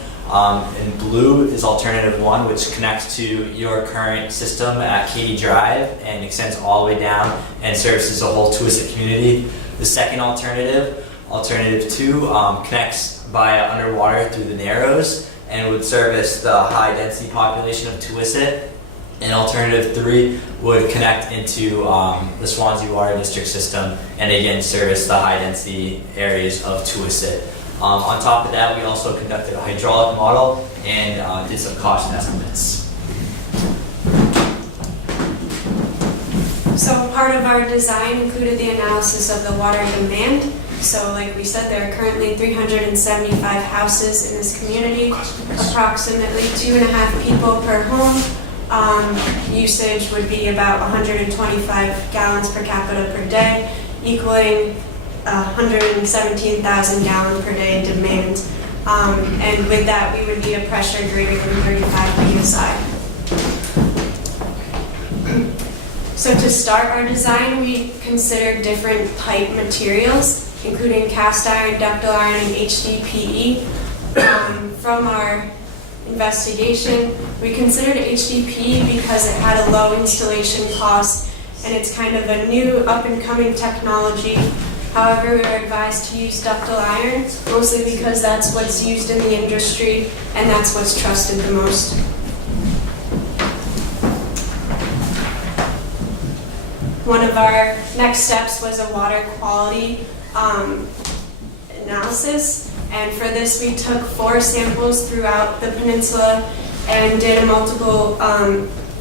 in blue is alternative one, which connects to your current system at Katy Drive and extends all the way down and services the whole Tuisset community. The second alternative, alternative two, connects via underwater through the Narrows and would service the high density population of Tuisset. And alternative three would connect into the Swansea Water District system and again service the high density areas of Tuisset. On top of that, we also conducted a hydraulic model and did some cost estimates. So part of our design included the analysis of the water demand. So like we said, there are currently 375 houses in this community, approximately 2.5 people per home. Usage would be about 125 gallons per capita per day, equaling 117,000 gallon per day demand. And with that, we would need a pressure greater than 35 psi. So to start our design, we considered different pipe materials, including cast iron, ductile iron, and HDPE. From our investigation, we considered HDPE because it had a low installation cost and it's kind of a new up-and-coming technology. However, we were advised to use ductile iron, mostly because that's what's used in the industry and that's what's trusted the most. One of our next steps was a water quality analysis, and for this we took 4 samples throughout the peninsula and did a multiple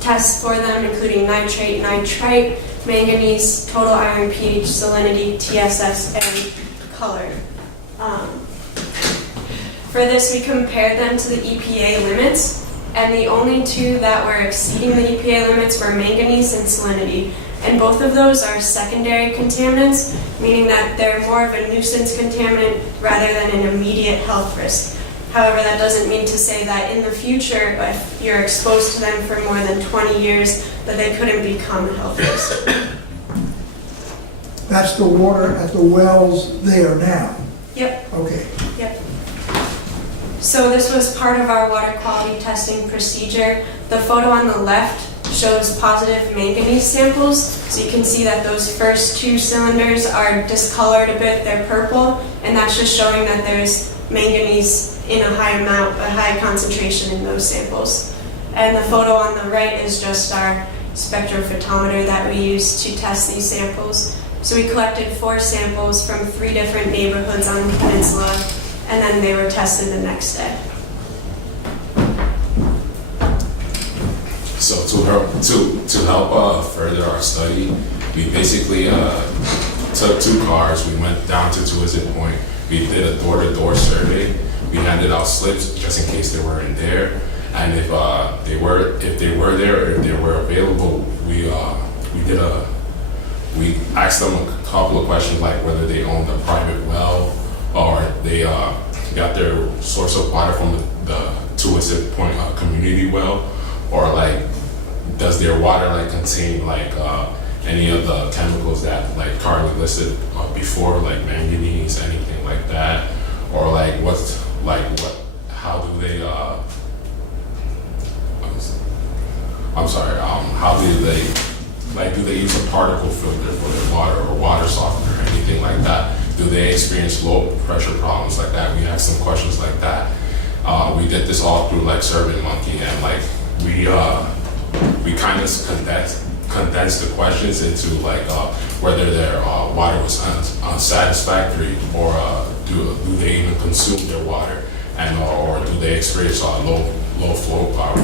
tests for them, including nitrate, nitrite, manganese, total iron, pH, salinity, TSS, and color. For this, we compared them to the EPA limits, and the only 2 that were exceeding the EPA limits were manganese and salinity. And both of those are secondary contaminants, meaning that they're more of a nuisance contaminant rather than an immediate health risk. However, that doesn't mean to say that in the future, if you're exposed to them for more than 20 years, that they couldn't become a health risk. That's the water at the wells there now? Yep. Okay. Yep. So this was part of our water quality testing procedure. The photo on the left shows positive manganese samples. So you can see that those first 2 cylinders are discolored a bit, they're purple, and that's just showing that there's manganese in a high amount, a high concentration in those samples. And the photo on the right is just our spectrophotometer that we use to test these samples. So we collected 4 samples from 3 different neighborhoods on the peninsula, and then they were tested the next day. So to help further our study, we basically took 2 cars. We went down to Tuizzit Point. We did a door-to-door survey. We handed out slips just in case they weren't there, and if they were there or if they were available, we asked them a couple of questions like whether they owned a private well or they got their source of water from the Tuizzit Point community well, or like does their water like contain like any of the chemicals that like currently listed before, like manganese, anything like that, or like how do they how do they use a particle filter for their water or water softener or anything like that? Do they experience low pressure problems like that? We asked some questions like that. We did this all through like SurveyMonkey, and like we kind of condensed the questions into like whether their water was unsatisfactory, or do they even consume their water, and or do they experience low flow power?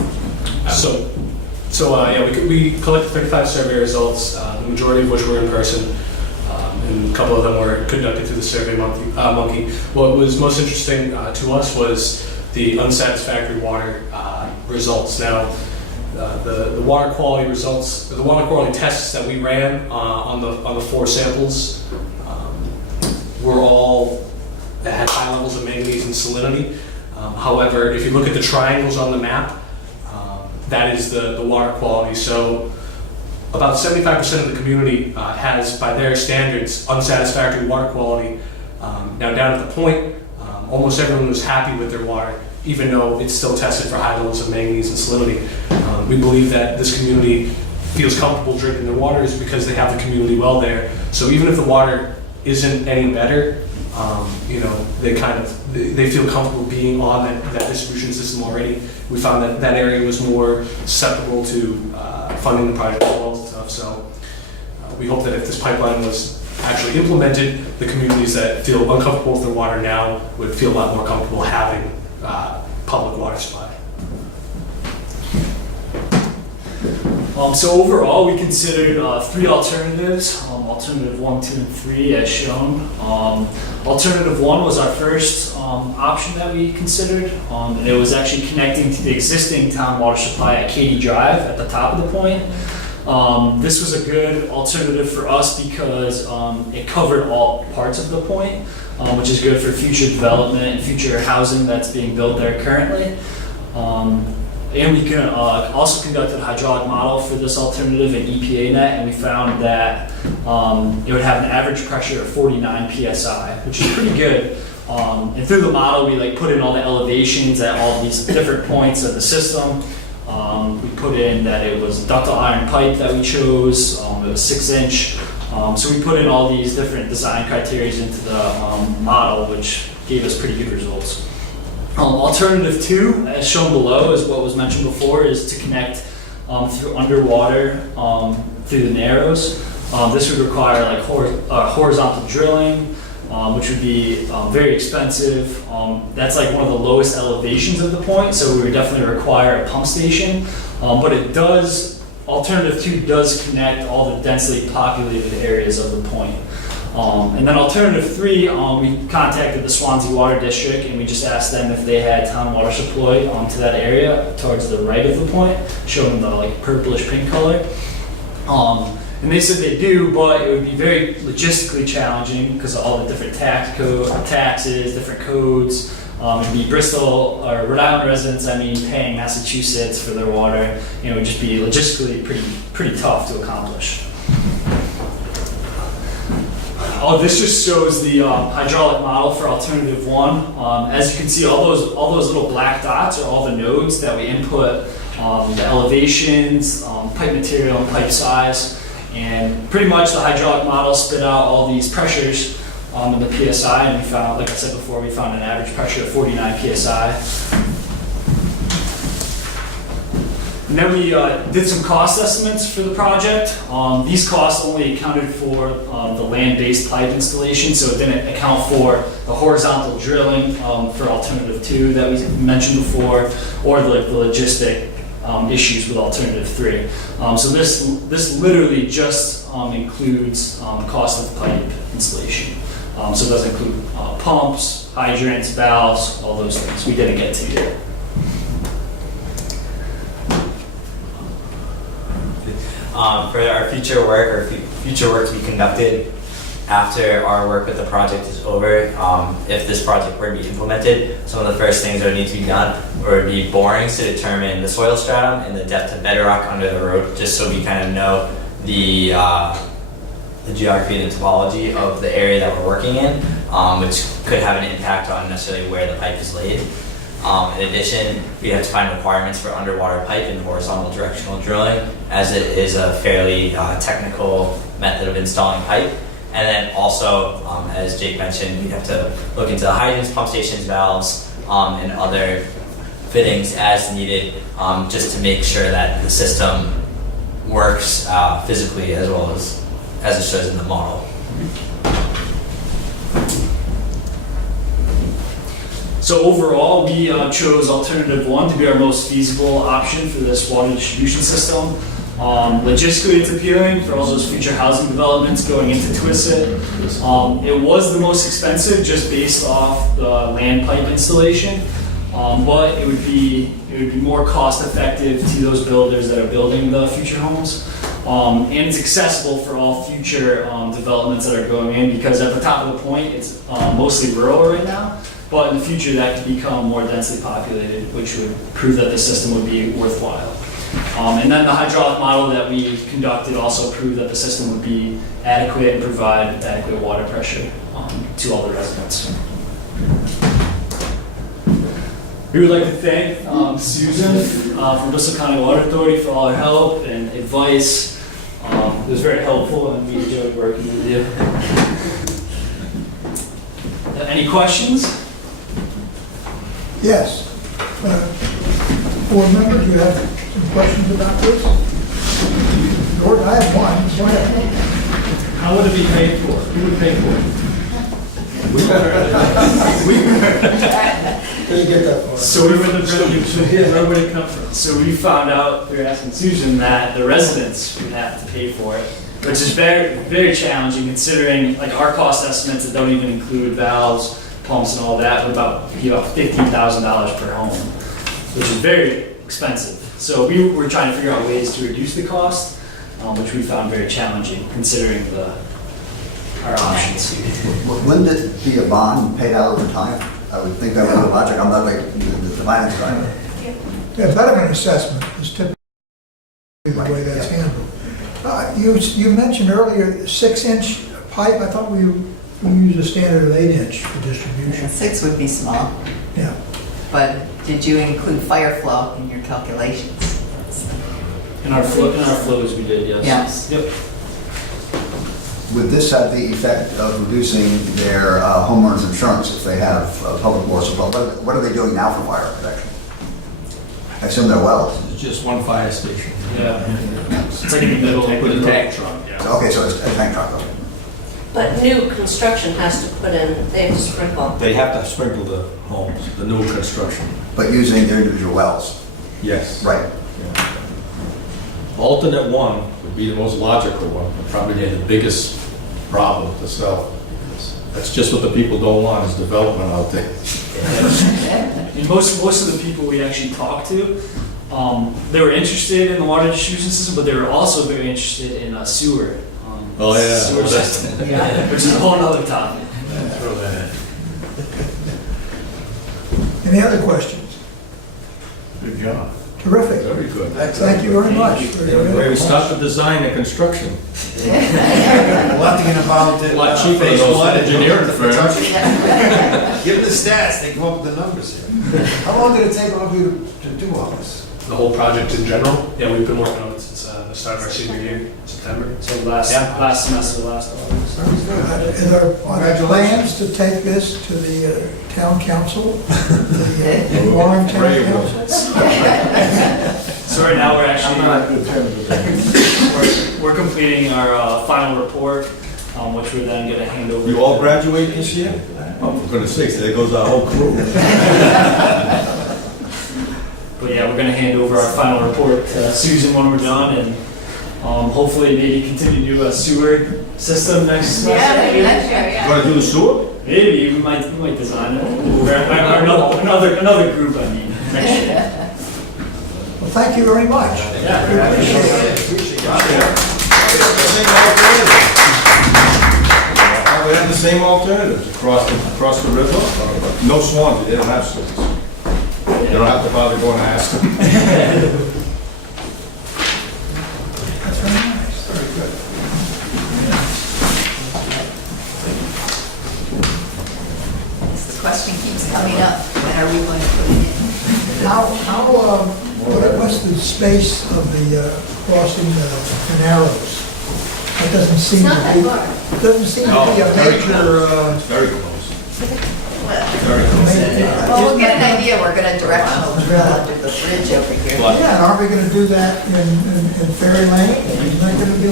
We collected 35 survey results, the majority of which were in person, and a couple of them were conducted through the SurveyMonkey. What was most interesting to us was the unsatisfactory water results. Now, the water quality results, the water quality tests that we ran on the 4 samples were all that had high levels of manganese and salinity. However, if you look at the triangles on the map, that is the water quality. So about 75% of the community has, by their standards, unsatisfactory water quality. Now down at the point, almost everyone was happy with their water, even though it's still tested for high levels of manganese and salinity. We believe that this community feels comfortable drinking their water is because they have the community well there. So even if the water isn't any better, they feel comfortable being on that distribution system already. We found that area was more susceptible to funding the project as well and stuff. So we hope that if this pipeline was actually implemented, the communities that feel uncomfortable with their water now would feel a lot more comfortable having public water supply. So overall, we considered 3 alternatives, alternative 1, 2, and 3 as shown. Alternative 1 was our first option that we considered, and it was actually connecting to the existing town water supply at Katy Drive at the top of the point. This was a good alternative for us because it covered all parts of the point, which is good for future development and future housing that's being built there currently. And we can also conducted a hydraulic model for this alternative in EPA net, and we found that it would have an average pressure of 49 psi, which is pretty good. And through the model, we put in all the elevations at all these different points of the system. We put in that it was ductile iron pipe that we chose. It was 6-inch. So we put in all these different design criteria into the model, which gave us pretty good results. Alternative 2, as shown below, is what was mentioned before, is to connect through underwater through the Narrows. This would require horizontal drilling, which would be very expensive. That's one of the lowest elevations of the point, so we would definitely require a pump station. But alternative 2 does connect all the densely populated areas of the point. And then alternative 3, we contacted the Swansea Water District and we just asked them if they had town water supply to that area towards the right of the point, showing the purplish pink color. And they said they do, but it would be very logistically challenging because of all the different taxes, different codes. It'd be Bristol or Rhode Island residents, paying Massachusetts for their water. It would just be logistically pretty tough to accomplish. This just shows the hydraulic model for alternative 1. As you can see, all those little black dots are all the nodes that we input, the elevations, pipe material, and pipe size. And pretty much the hydraulic model spit out all these pressures in the PSI, and we found, like I said before, we found an average pressure of 49 PSI. And then we did some cost estimates for the project. These costs only accounted for the land-based pipe installation, so it didn't account for the horizontal drilling for alternative 2 that we mentioned before, or the logistic issues with alternative 3. So this literally just includes cost of pipe installation. So it doesn't include pumps, hydrants, valves, all those things we didn't get to yet. For our future work, future work to be conducted after our work with the project is over, if this project were to be implemented, some of the first things that would need to be done would be borings to determine the soil stratum and the depth of bedrock under the road, just so we kind of know the geography and topology of the area that we're working in, which could have an impact on necessarily where the pipe is laid. In addition, we have to find requirements for underwater pipe and horizontal directional drilling, as it is a fairly technical method of installing pipe. And then also, as Jake mentioned, we have to look into the hydrants, pump stations, valves, and other fittings as needed, just to make sure that the system works physically as well as it shows in the model. So overall, we chose alternative 1 to be our most feasible option for this water distribution system. Logistically, it's appealing for all those future housing developments going into Twisted. It was the most expensive just based off the land pipe installation, but it would be more cost effective to those builders that are building the future homes. And it's accessible for all future developments that are going in, because at the top of the point, it's mostly rural right now. But in the future, that could become more densely populated, which would prove that the system would be worthwhile. And then the hydraulic model that we conducted also proved that the system would be adequate and provide adequate water pressure to all the residents. We would like to thank Susan from Bristol County Water Authority for all her help and advice. It was very helpful, and we enjoyed working with you. Any questions? Yes. Board member, do you have some questions about this? Gordon, I have one. Go ahead. How would it be paid for? Who would pay for it? Didn't get that far. So Where would it come from? So we found out through asking Susan that the residents would have to pay for it, which is very, very challenging considering like our cost estimates that don't even include valves, pumps and all that, would about $15,000 per home, which is very expensive. So we were trying to figure out ways to reduce the cost, which we found very challenging considering our options. Wouldn't it be a bond paid out over time? I would think that would be logic. I'm not like the finance guy. Yeah, betterment assessment is typically the way that's handled. You mentioned earlier 6-inch pipe. I thought we use a standard of 8-inch for distribution. 6 would be small, Yeah. but did you include fire flow in your calculations? In our flows we did, yes. Yes. Yep. Would this have the effect of reducing their homeowners insurance if they have public water supply? What are they doing now for fire protection? I assume they're wells. It's just one fire station. Yeah. It's like in the middle with a tank truck. Yeah. Okay, so it's a tank truck. Okay. But new construction has to put in, they have to sprinkle. They have to sprinkle the homes, the new construction. But using their individual wells. Yes. Right. Alternate 1 would be the most logical one, and probably the biggest problem to sell. That's just what the people don't want, is development out there. And most of the people we actually talked to, they were interested in the water distribution system, but they were also very interested in sewer. Oh, yeah. Sewer system, which is a whole other topic. Throw that in. Any other questions? Good job. Terrific. Very good. Thank you very much. Where we start the design and construction. A lot to get involved in. A lot cheaper than those engineering firms. Give them the stats, they come up with the numbers here. How long did it take all of you to do all this? The whole project in general, yeah, we've been working on it since the start of our senior year, September. So last semester, last August. Are there plans to take this to the town council? The Warren Town Council? So right now, we're actually, I'm not on good terms with that. we're completing our final report, which we're then gonna hand over. You all graduate this year? Oh, for goodness sakes, there goes our whole crew. But yeah, we're gonna hand over our final report to Susan when we're done, and hopefully maybe continue to do a sewer system next semester. Yeah, maybe next year, yeah. Want to do the sewer? Maybe, we might design it. Another group, I mean, next year. Well, thank you very much. Yeah. We appreciate it. We have the same alternatives across the river. No Swansea, they don't have sewers. You don't have to bother going to ask them. That's very nice, very good. The question keeps coming up, when are we going to put it in? What's the space of the crossing the Narrows? It doesn't seem to It's not be, that far. doesn't seem to be a major, It's very close. Well, we'll get an idea, we're gonna directional drill under the bridge over here. Yeah, and aren't we gonna do that in Ferry Lane? Isn't that gonna be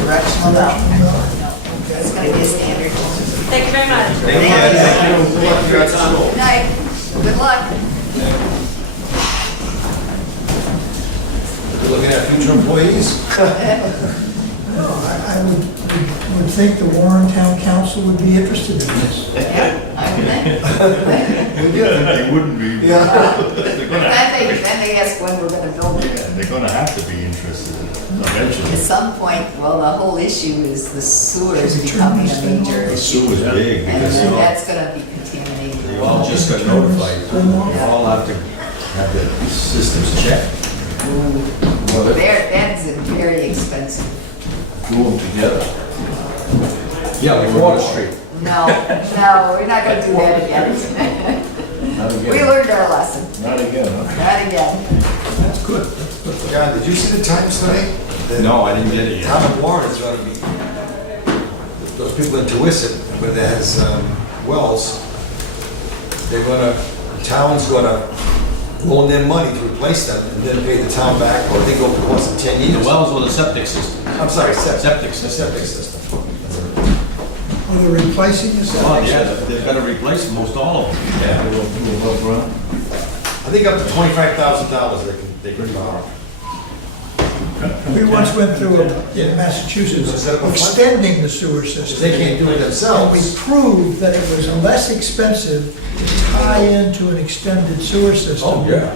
Directional, no. no? It's gonna be a standard. Thank you very much. Good night, good luck. We're looking at future employees. No, I would think the Warren Town Council would be interested in this. Yeah, I would think. They wouldn't be. Then they ask when we're gonna build it. They're gonna have to be interested eventually. At some point, well, the whole issue is the sewers becoming a major The issue. sewer's big And because then that's gonna be contaminated. they all just got notified. They all have to have their systems checked. That's very expensive. Do them together. Yeah, like Water Street. No, we're not gonna do that again. Not We again. learned our lesson, Not again, huh? not again. That's good, that's good. John, did you see the times tonight? No, I didn't get it yet. Town of Warren is gonna be, those people in Tuisset, where there has wells, they're gonna, the town's gonna loan them money to replace them and then pay the town back, or I think over the course of 10 years. The wells or the septic system? I'm sorry, Septic the system. septic system. Are they replacing the Oh, septic yeah, system? they've got to replace most all of them. Yeah. Yeah. I think up to $25,000 they can borrow. We once went through in Yeah. Massachusetts, Instead of a fund- extending the sewer system. They can't do it And we themselves. proved that it was less expensive to tie into an extended sewer system. Oh, yeah.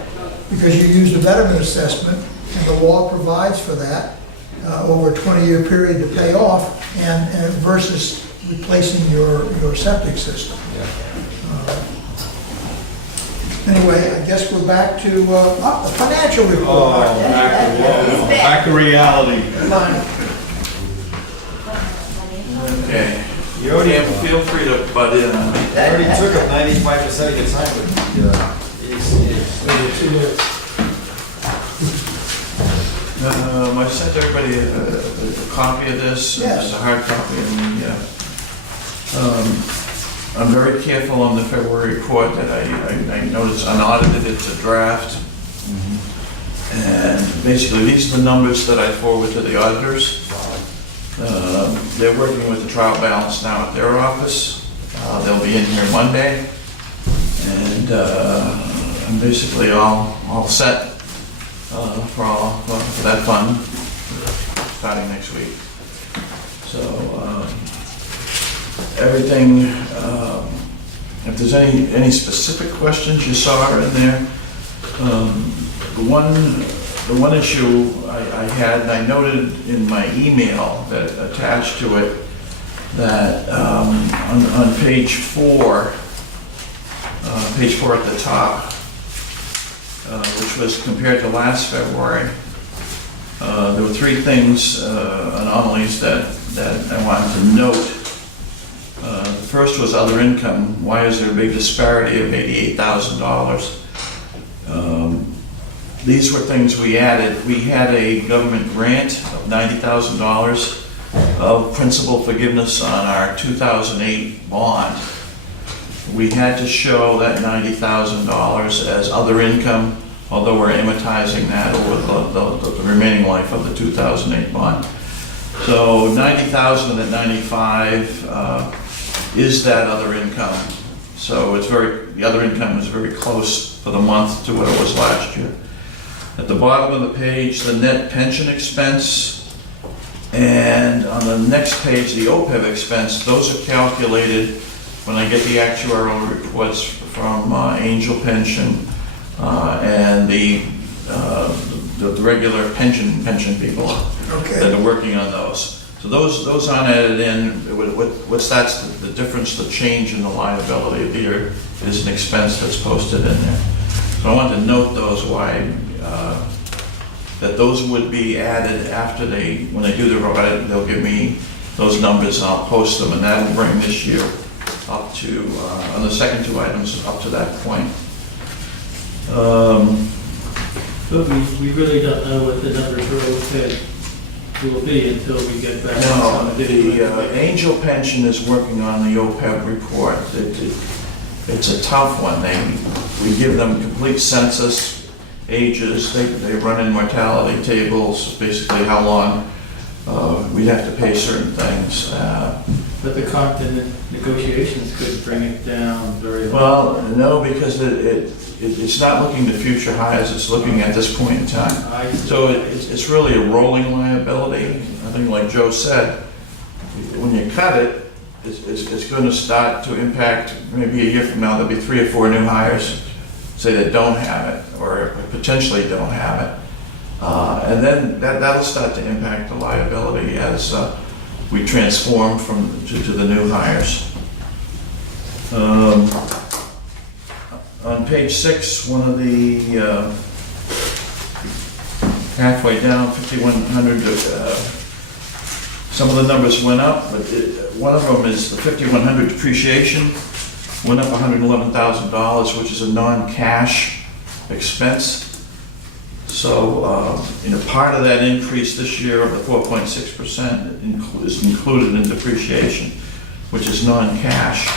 Because you use the betterment assessment, and the law provides for that over a 20-year period to pay off, and versus replacing your septic system. Anyway, I guess we're back to the financial report. Back to reality. Okay. You already have, feel free to butt in on it. They already took up 95% of your time with the ACH. I sent everybody a copy of this, Yes. it's a hard copy, and I'm very careful on the February report that I noticed unaudited, it's a draft. And basically, these are the numbers that I forward to the auditors. They're working with the trial balance now at their office. They'll be in here Monday. And I'm basically all set for that fund, starting next week. So, everything, if there's any specific questions you saw in there, the one issue I had, and I noted in my email that attached to it, that on page 4 at the top, which was compared to last February, there were 3 things, anomalies that I wanted to note. The first was other income. Why is there a big disparity of $88,000? These were things we added. We had a government grant of $90,000 of principal forgiveness on our 2008 bond. We had to show that $90,000 as other income although we're amortizing that over the remaining life of the 2008 bond. So 90,000 of that 95 is that other income. So the other income is very close for the month to what it was last year. At the bottom of the page, the net pension expense, and on the next page, the OPEB expense. Those are calculated when I get the actuarial reports from Angel Pension and the regular pension people that are working on those. So those aren't added in. That's the difference, the change in the liability here is an expense that's posted in there. So I wanted to note those, that those would be added after when they do their audit, they'll give me those numbers and I'll post them, and that'll bring this year up to, on the second two items, up to that point. But we really don't know what the number for OPEB will be until we get back. No, the Angel Pension is working on the OPEB report. It's a tough one. We give them complete census, ages, they run in mortality tables, basically how long we'd have to pay certain things. But the negotiations could bring it down very low. Well, no, because it's not looking to future highs, it's looking at this point in time. So it's really a rolling liability. I think like Joe said, when you cut it, it's going to start to impact, maybe a year from now, there'll be 3 or 4 new hires, say that don't have it, or potentially don't have it. And then that'll start to impact the liability as we transform to the new hires. On page 6, one of the halfway down, 5,100, some of the numbers went up, but one of them is the 5,100 depreciation went up $111,000, which is a non-cash expense. So, part of that increase this year of the 4.6% is included in depreciation, which is non-cash.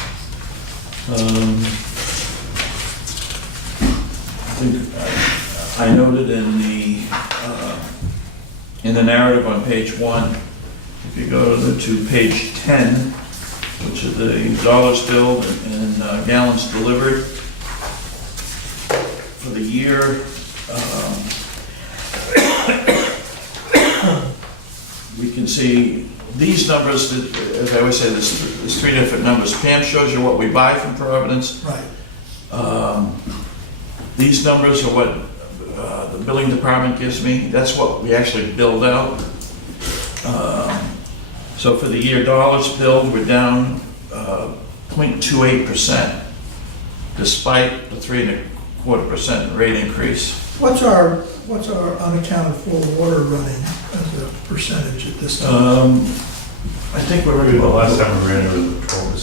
I noted in the narrative on page 1, if you go to page 10, which is the dollars billed and gallons delivered for the year. We can see these numbers, as I always say, there's 3 different numbers. Pam shows you what we buy from Providence. Right. These numbers are what the billing department gives me. That's what we actually billed out. So for the year, dollars billed, we're down 0.28%, despite the 3.25% rate increase. What's our unaccounted for water running as a percentage at this time? I think we're really The well. last time we ran it was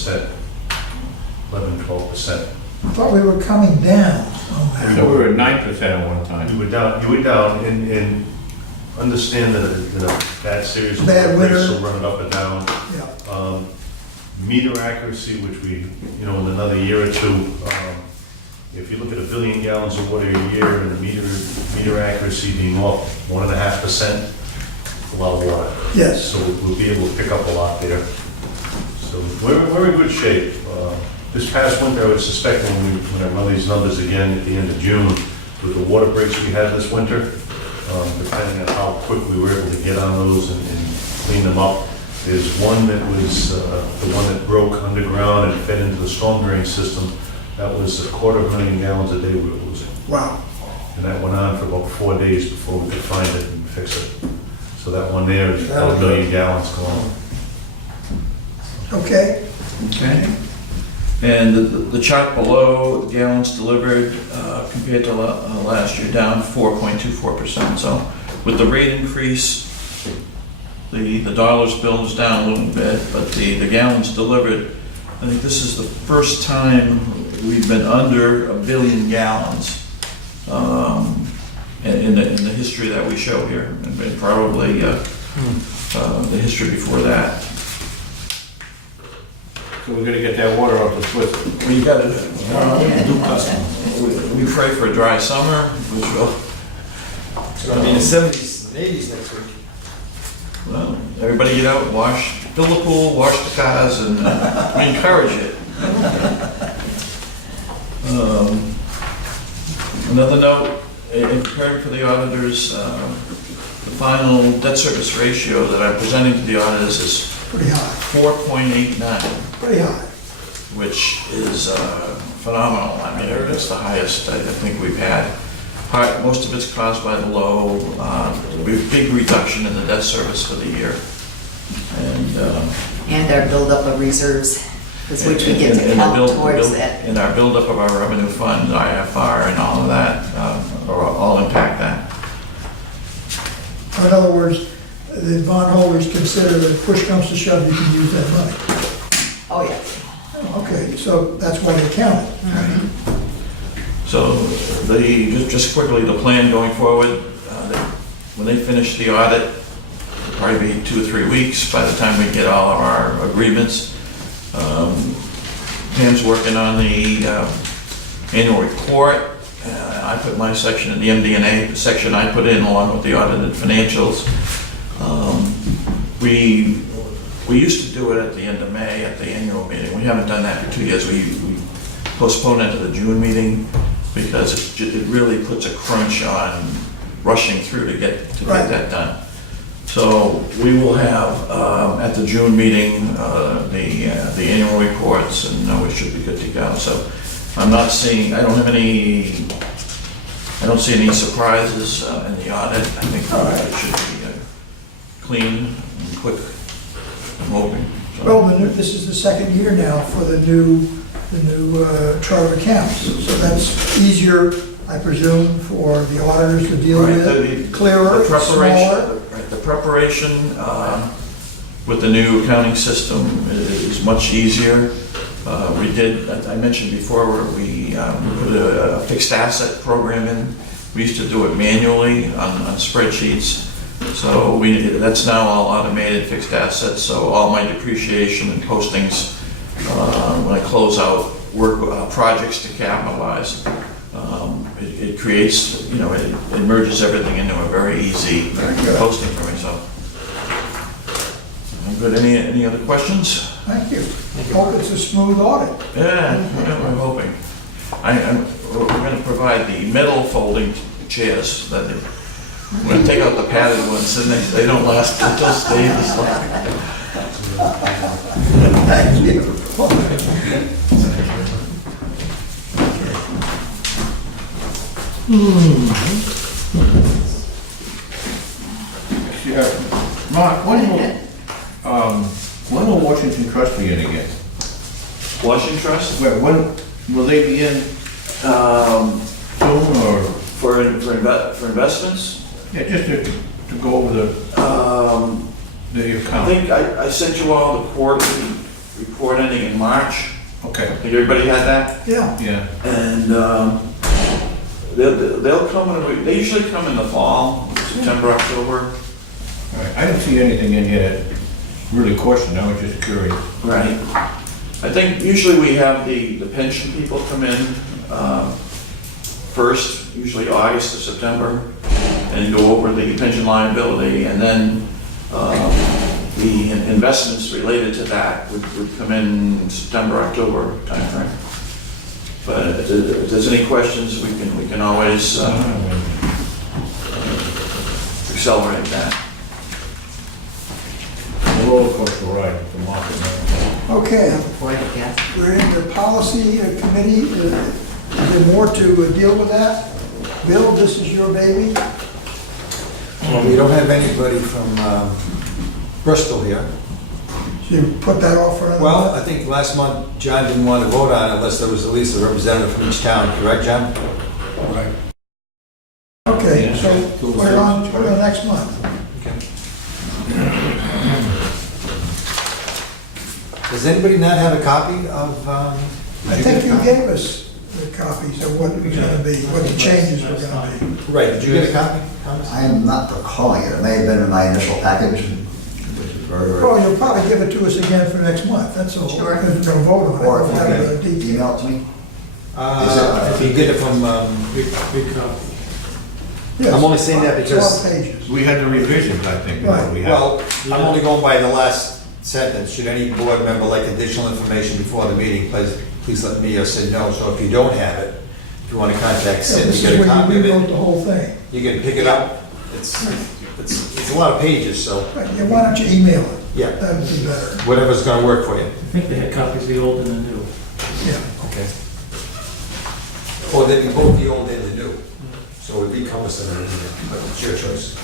12%, 11-12%. I thought we were coming down on that. So we were at 9% at one time. You were down, and understand that in a bad series of Bad winter. rates will run it up and down. Yeah. Meter accuracy, which we, in another year or two, if you look at 1 billion gallons of water a year and the meter accuracy being off 1.5%, a lot of water. Yes. So we'll be able to pick up a lot there. So we're in good shape. This past winter, I would suspect when I run these numbers again at the end of June, with the water breaks we had this winter, depending on how quick we were able to get on those and clean them up. There's one that was the one that broke underground and fed into the storm drain system. That was 250,000 gallons a day we were losing. Wow. And that went on for about 4 days before we could find it and fix it. So that one there is 1 million gallons gone. Okay. Okay. And the chart below, gallons delivered compared to last year, down 4.24%. So with the rate increase, the dollars billed is down a little bit, but the gallons delivered, I think this is the first time we've been under 1 billion gallons in the history that we show here, and probably the history before that. So So we're gonna get that water out the Swiss. We got a new customer. We pray for a dry summer, which will, It's gonna be in the 70s and 80s next week. well, everybody get out, fill the pool, wash the cars, and we encourage it. Another note, in preparing for the auditors, the final debt service ratio that I'm presenting to the auditors is Pretty high, 4.89, pretty high. which is phenomenal. I mean, it's the highest I think we've had. Most of it's caused by the low, big reduction in the debt service for the year. And our buildup of reserves, which we get to count towards that. And our buildup of our revenue fund, IFR, and all of that, all impact that. In other words, the bondholders consider that if push comes to shove, you can use that money. Oh, yeah. Okay, so that's why they count it. So just quickly, the plan going forward, when they finish the audit, it'll probably be 2 or 3 weeks by the time we get all of our agreements. Pam's working on the annual report. I put my section in the MD&A section I put in along with the audited financials. We used to do it at the end of May at the annual meeting. We haven't done that for 2 years. We postponed it to the June meeting because it really puts a crunch on rushing through to get that done. So we will have at the June meeting the annual reports, and we should be good to go. So I don't see any surprises in the audit. I think it should be clean and quick. I'm hoping. So. Well, this is the second year now for the new chart of accounts. So that's easier, I presume, for the auditors to deal with, clearer, smaller. The preparation with the new accounting system is much easier. I mentioned before, where we put a fixed asset program in. We used to do it manually on spreadsheets. So that's now all automated fixed assets. So all my depreciation and postings, when I close out projects to capitalize, it creates, it merges everything into a very easy posting for me. So I'm good. Any other questions? Thank you. Hope it's a smooth audit. Yeah, I'm hoping. We're going to provide the metal folding chairs that I'm going to take out the padded ones, and they don't last until stay this long. Thank you. Mark, when will Washington Trust be in again? Washington Trust? When will they be in soon, or? For investments? Yeah, just to go over the account. I think I sent you all the quarterly report ending in March. Okay. I think everybody had that? Yeah. Yeah. And they'll come, they usually come in the fall, September, October. All right. I didn't see anything in here that really questioned. I was just curious. Right. I think usually we have the pension people come in first, usually August or September, and go over the pension liability, and then the investments related to that would come in September, October timeframe. But if there's any questions, we can always accelerate that. The roller coaster ride, the market. Okay, we're in the policy committee. Is there more to deal with that? Bill, this is your baby. Well, we don't have anybody from Bristol here. So you put that off for another Well, month? I think last month John didn't want to vote on it unless there was at least a representative from each town, correct, John? Right. Okay, so put it on next month. Okay. Does anybody not have a copy of? I think you gave us the copies of what it was going to be, what the changes were going to be. Right, did you get a copy? I am not recalling it. It may have been in my initial package. Well, you'll probably give it to us again for next month, that's all. Sure. Because we're gonna vote on it. Or We'll have if the you can detail. email it to me? If you get it from, Yes. I'm only saying that because- 12 pages. We had the revisions, I think. Right. We had. well, I'm only going by the last sentence. Should any board member like additional information before the meeting, please let me or Sid know. So if you don't have it, if you want to contact Yeah, Sid This and get is a where copy you of rewrote it, the whole thing. you can pick it up. It's a lot of pages, so Right, yeah, why don't you email it? yeah, That would be better, whatever's going to work for you. I think they had copies of the old and the new. yeah. Okay. Or they can both the old and the new. So it'd be cumbersome and everything, but it's your choice.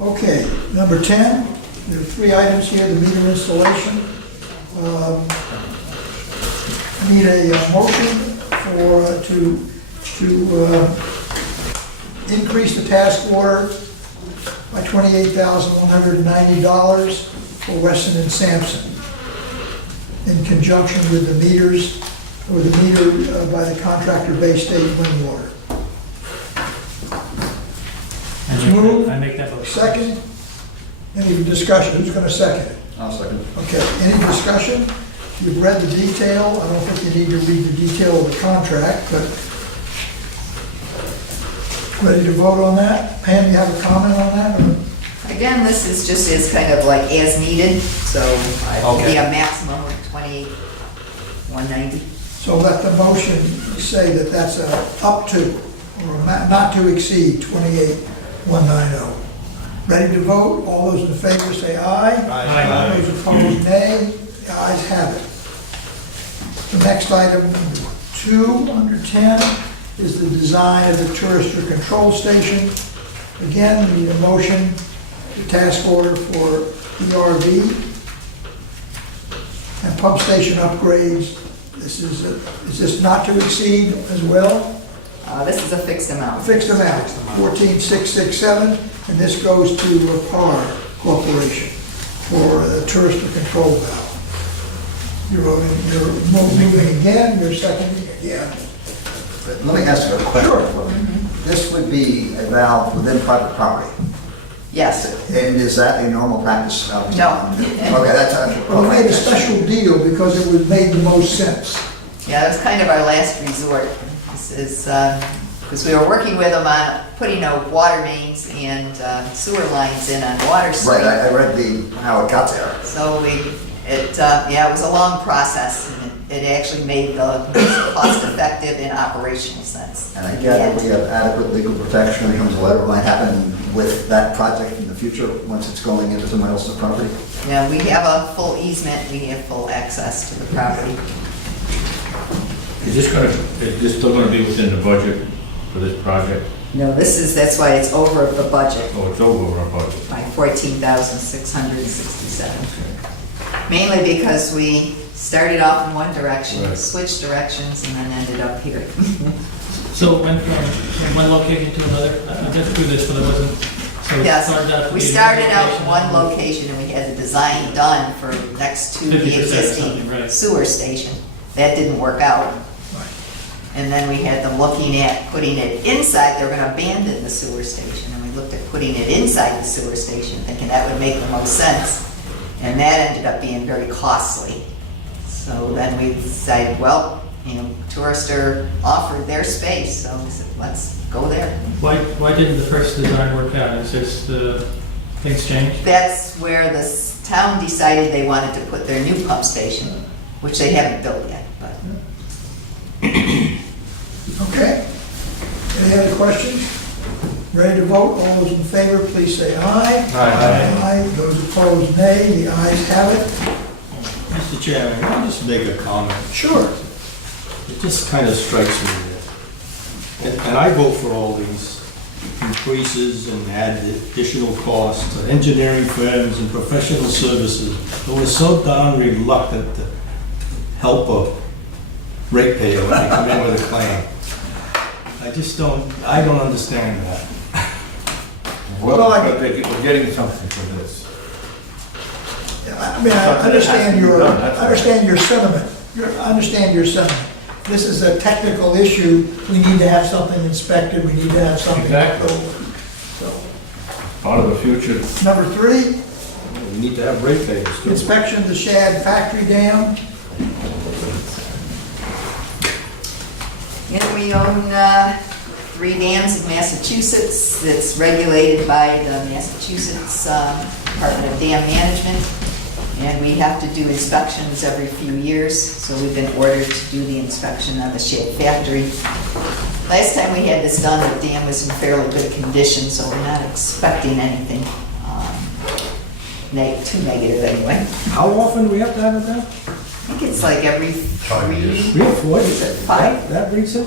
Okay, number 10, there are 3 items here, the meter installation. I need a motion to increase the task order by $28,190 for Weston and Sampson in conjunction with the meters, or the meter by the contractor Bay State Wind Water. Move. I make that motion. Second, any discussion? Who's going to second it? I'll second. Okay, any discussion? You've read the detail. I don't think you need to read the detail of the contract, but ready to vote on that? Pam, you have a comment on that? or- Again, this is just as kind of like as needed, so it would be a maximum of 28,190. So let the motion say that that's a up to, or a not to exceed 28,190. Ready to vote? All those in favor say aye. Aye. Those opposed, nay. The ayes have it. The next item, number 2, under 10, is the design of the tourist control station. Again, we need a motion, the task order for ERV and pump station upgrades. Is this not to exceed as well? This is a fixed A amount. fixed amount, 14,667, and this goes to PAR Corporation for the tourist control valve. You're moving again, you're seconding again. But let me ask you a question. Sure. This would be a valve within private property. Yes. And is that a normal practice? No. Okay, that's. Well, we made a special deal because it would make the most sense. Yeah, that's kind of our last resort. This is, because we were working with them on putting water mains and sewer lines in on Water Street. Right, I read how it got there. So it was a long process, and it actually made the most cost-effective and operational sense. And I gather we have adequate legal protection when it comes to whatever might happen with that project in the future once it's going into someone else's property. Yeah, we have a full easement, we have full access to the property. Is this still gonna be within the budget for this project? No, that's why it's over the budget Oh, it's over our budget. by 14,667. Mainly because we started off in one direction, Right. switched directions, and then ended up here. So went from one location to another? I went through this, but it wasn't, so it Yes, started out to we be started out in location. one location and we had the design done for next to the 50% or existing something, right. sewer station. That didn't work out. And then we had them looking at putting it inside, they were gonna abandon the sewer station, and we looked at putting it inside the sewer station, thinking that would make the most sense. And that ended up being very costly. So then we decided, well, Tourister offered their space, so we said, let's go there. Why didn't the first design work out? Is just things changed? That's where the town decided they wanted to put their new pump station, which they haven't built yet, but. Okay. Any other questions? Ready to vote? All those in favor, please say aye. Aye. Those opposed, nay. The ayes have it. Mr. Chairman, can I just make a comment? Sure. It just kind of strikes me that, and I vote for all these increases and add additional costs to engineering firms and professional services, but we're so darn reluctant to help a ratepayer when they come in with a claim. I don't understand that. We're getting something for this. I mean, I understand your sentiment. I understand your sentiment. This is a technical issue. We need to have something inspected. We need to have something. Exactly. So, Out of the future, Number 3, we need to have ratepayers too. inspection of the Shad Factory Dam. And we own 3 dams in Massachusetts that's regulated by the Massachusetts Department of Dam Management. And we have to do inspections every few years, so we've been ordered to do the inspection of the Shad Factory. Last time we had this done, the dam was in fairly good condition, so we're not expecting anything too negative anyway. How often do we have to have it done? I think it's like every 5 years. 3, We have 4. is it 5? That brings it?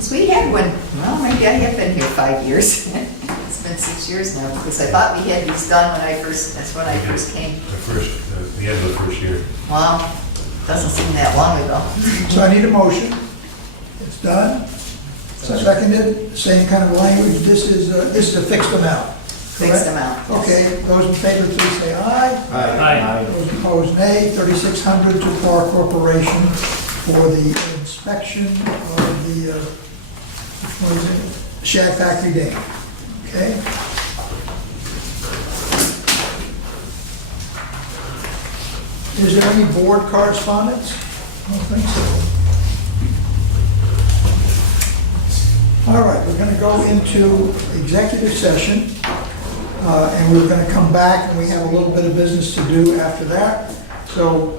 So we had one, well, maybe I have been here 5 years. It's been 6 years now, because I thought we had these done when I first came. The end of the first year. Well, doesn't seem that long ago. So I need a motion. It's done. Seconded, same kind of language. This is a fixed amount. Fixed correct? amount. yes. Okay, those in favor, please say aye. Aye. Those opposed, nay. 3,600 to Par Corporation for the inspection of the, what is it? Shad Factory Dam. Okay? Is there any board correspondence? I don't think so. All right, we're going to go into executive session, and we're going to come back, and we have a little bit of business to do after that. So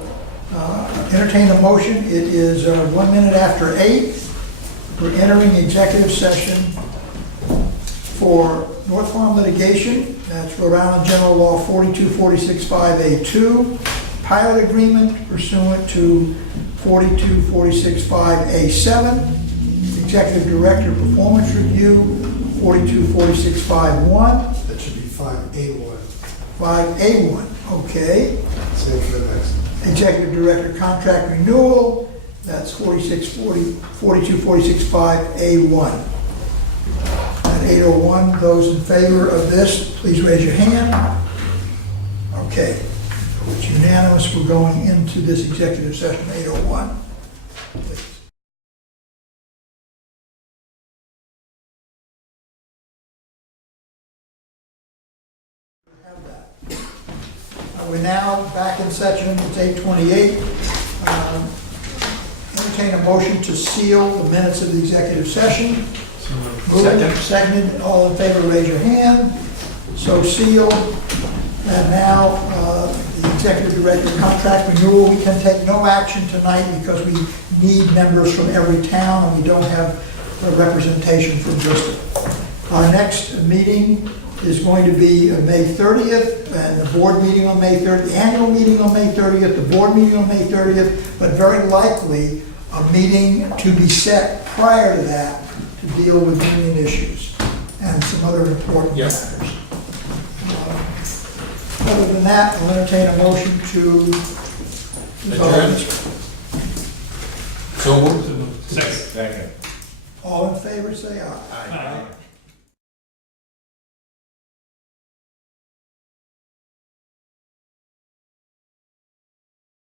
entertain a motion. It is 1 minute after 8. We're entering executive session for North Farm litigation. That's Rhode Island General Law 42465A2, pilot agreement pursuant to 42465A7, Executive Director Performance Review 42465A1. That should be 5A1. 5A1, okay. Same for the next. Executive Director Contract Renewal, that's 42465A1. At 8:01, those in favor of this, please raise your hand. Okay, it's unanimous, we're going into this executive session, 8:01. Please. We're now back in session, it's 8:28. Entertain a motion to seal the minutes of the executive session. Moved, seconded, all in favor, raise your hand. So sealed. And now, the Executive Director contract renewal, we can take no action tonight because we need members from every town and we don't have a representation from Bristol. Our next meeting is going to be May 30th, and the board meeting on May 30th, the annual meeting on May 30th, the board meeting on May 30th, but very likely a meeting to be set prior to that to deal with union issues and some other important matters. Other than that, I'll entertain a motion to Adjourn. So moved. Second. all in favor, say aye. Aye.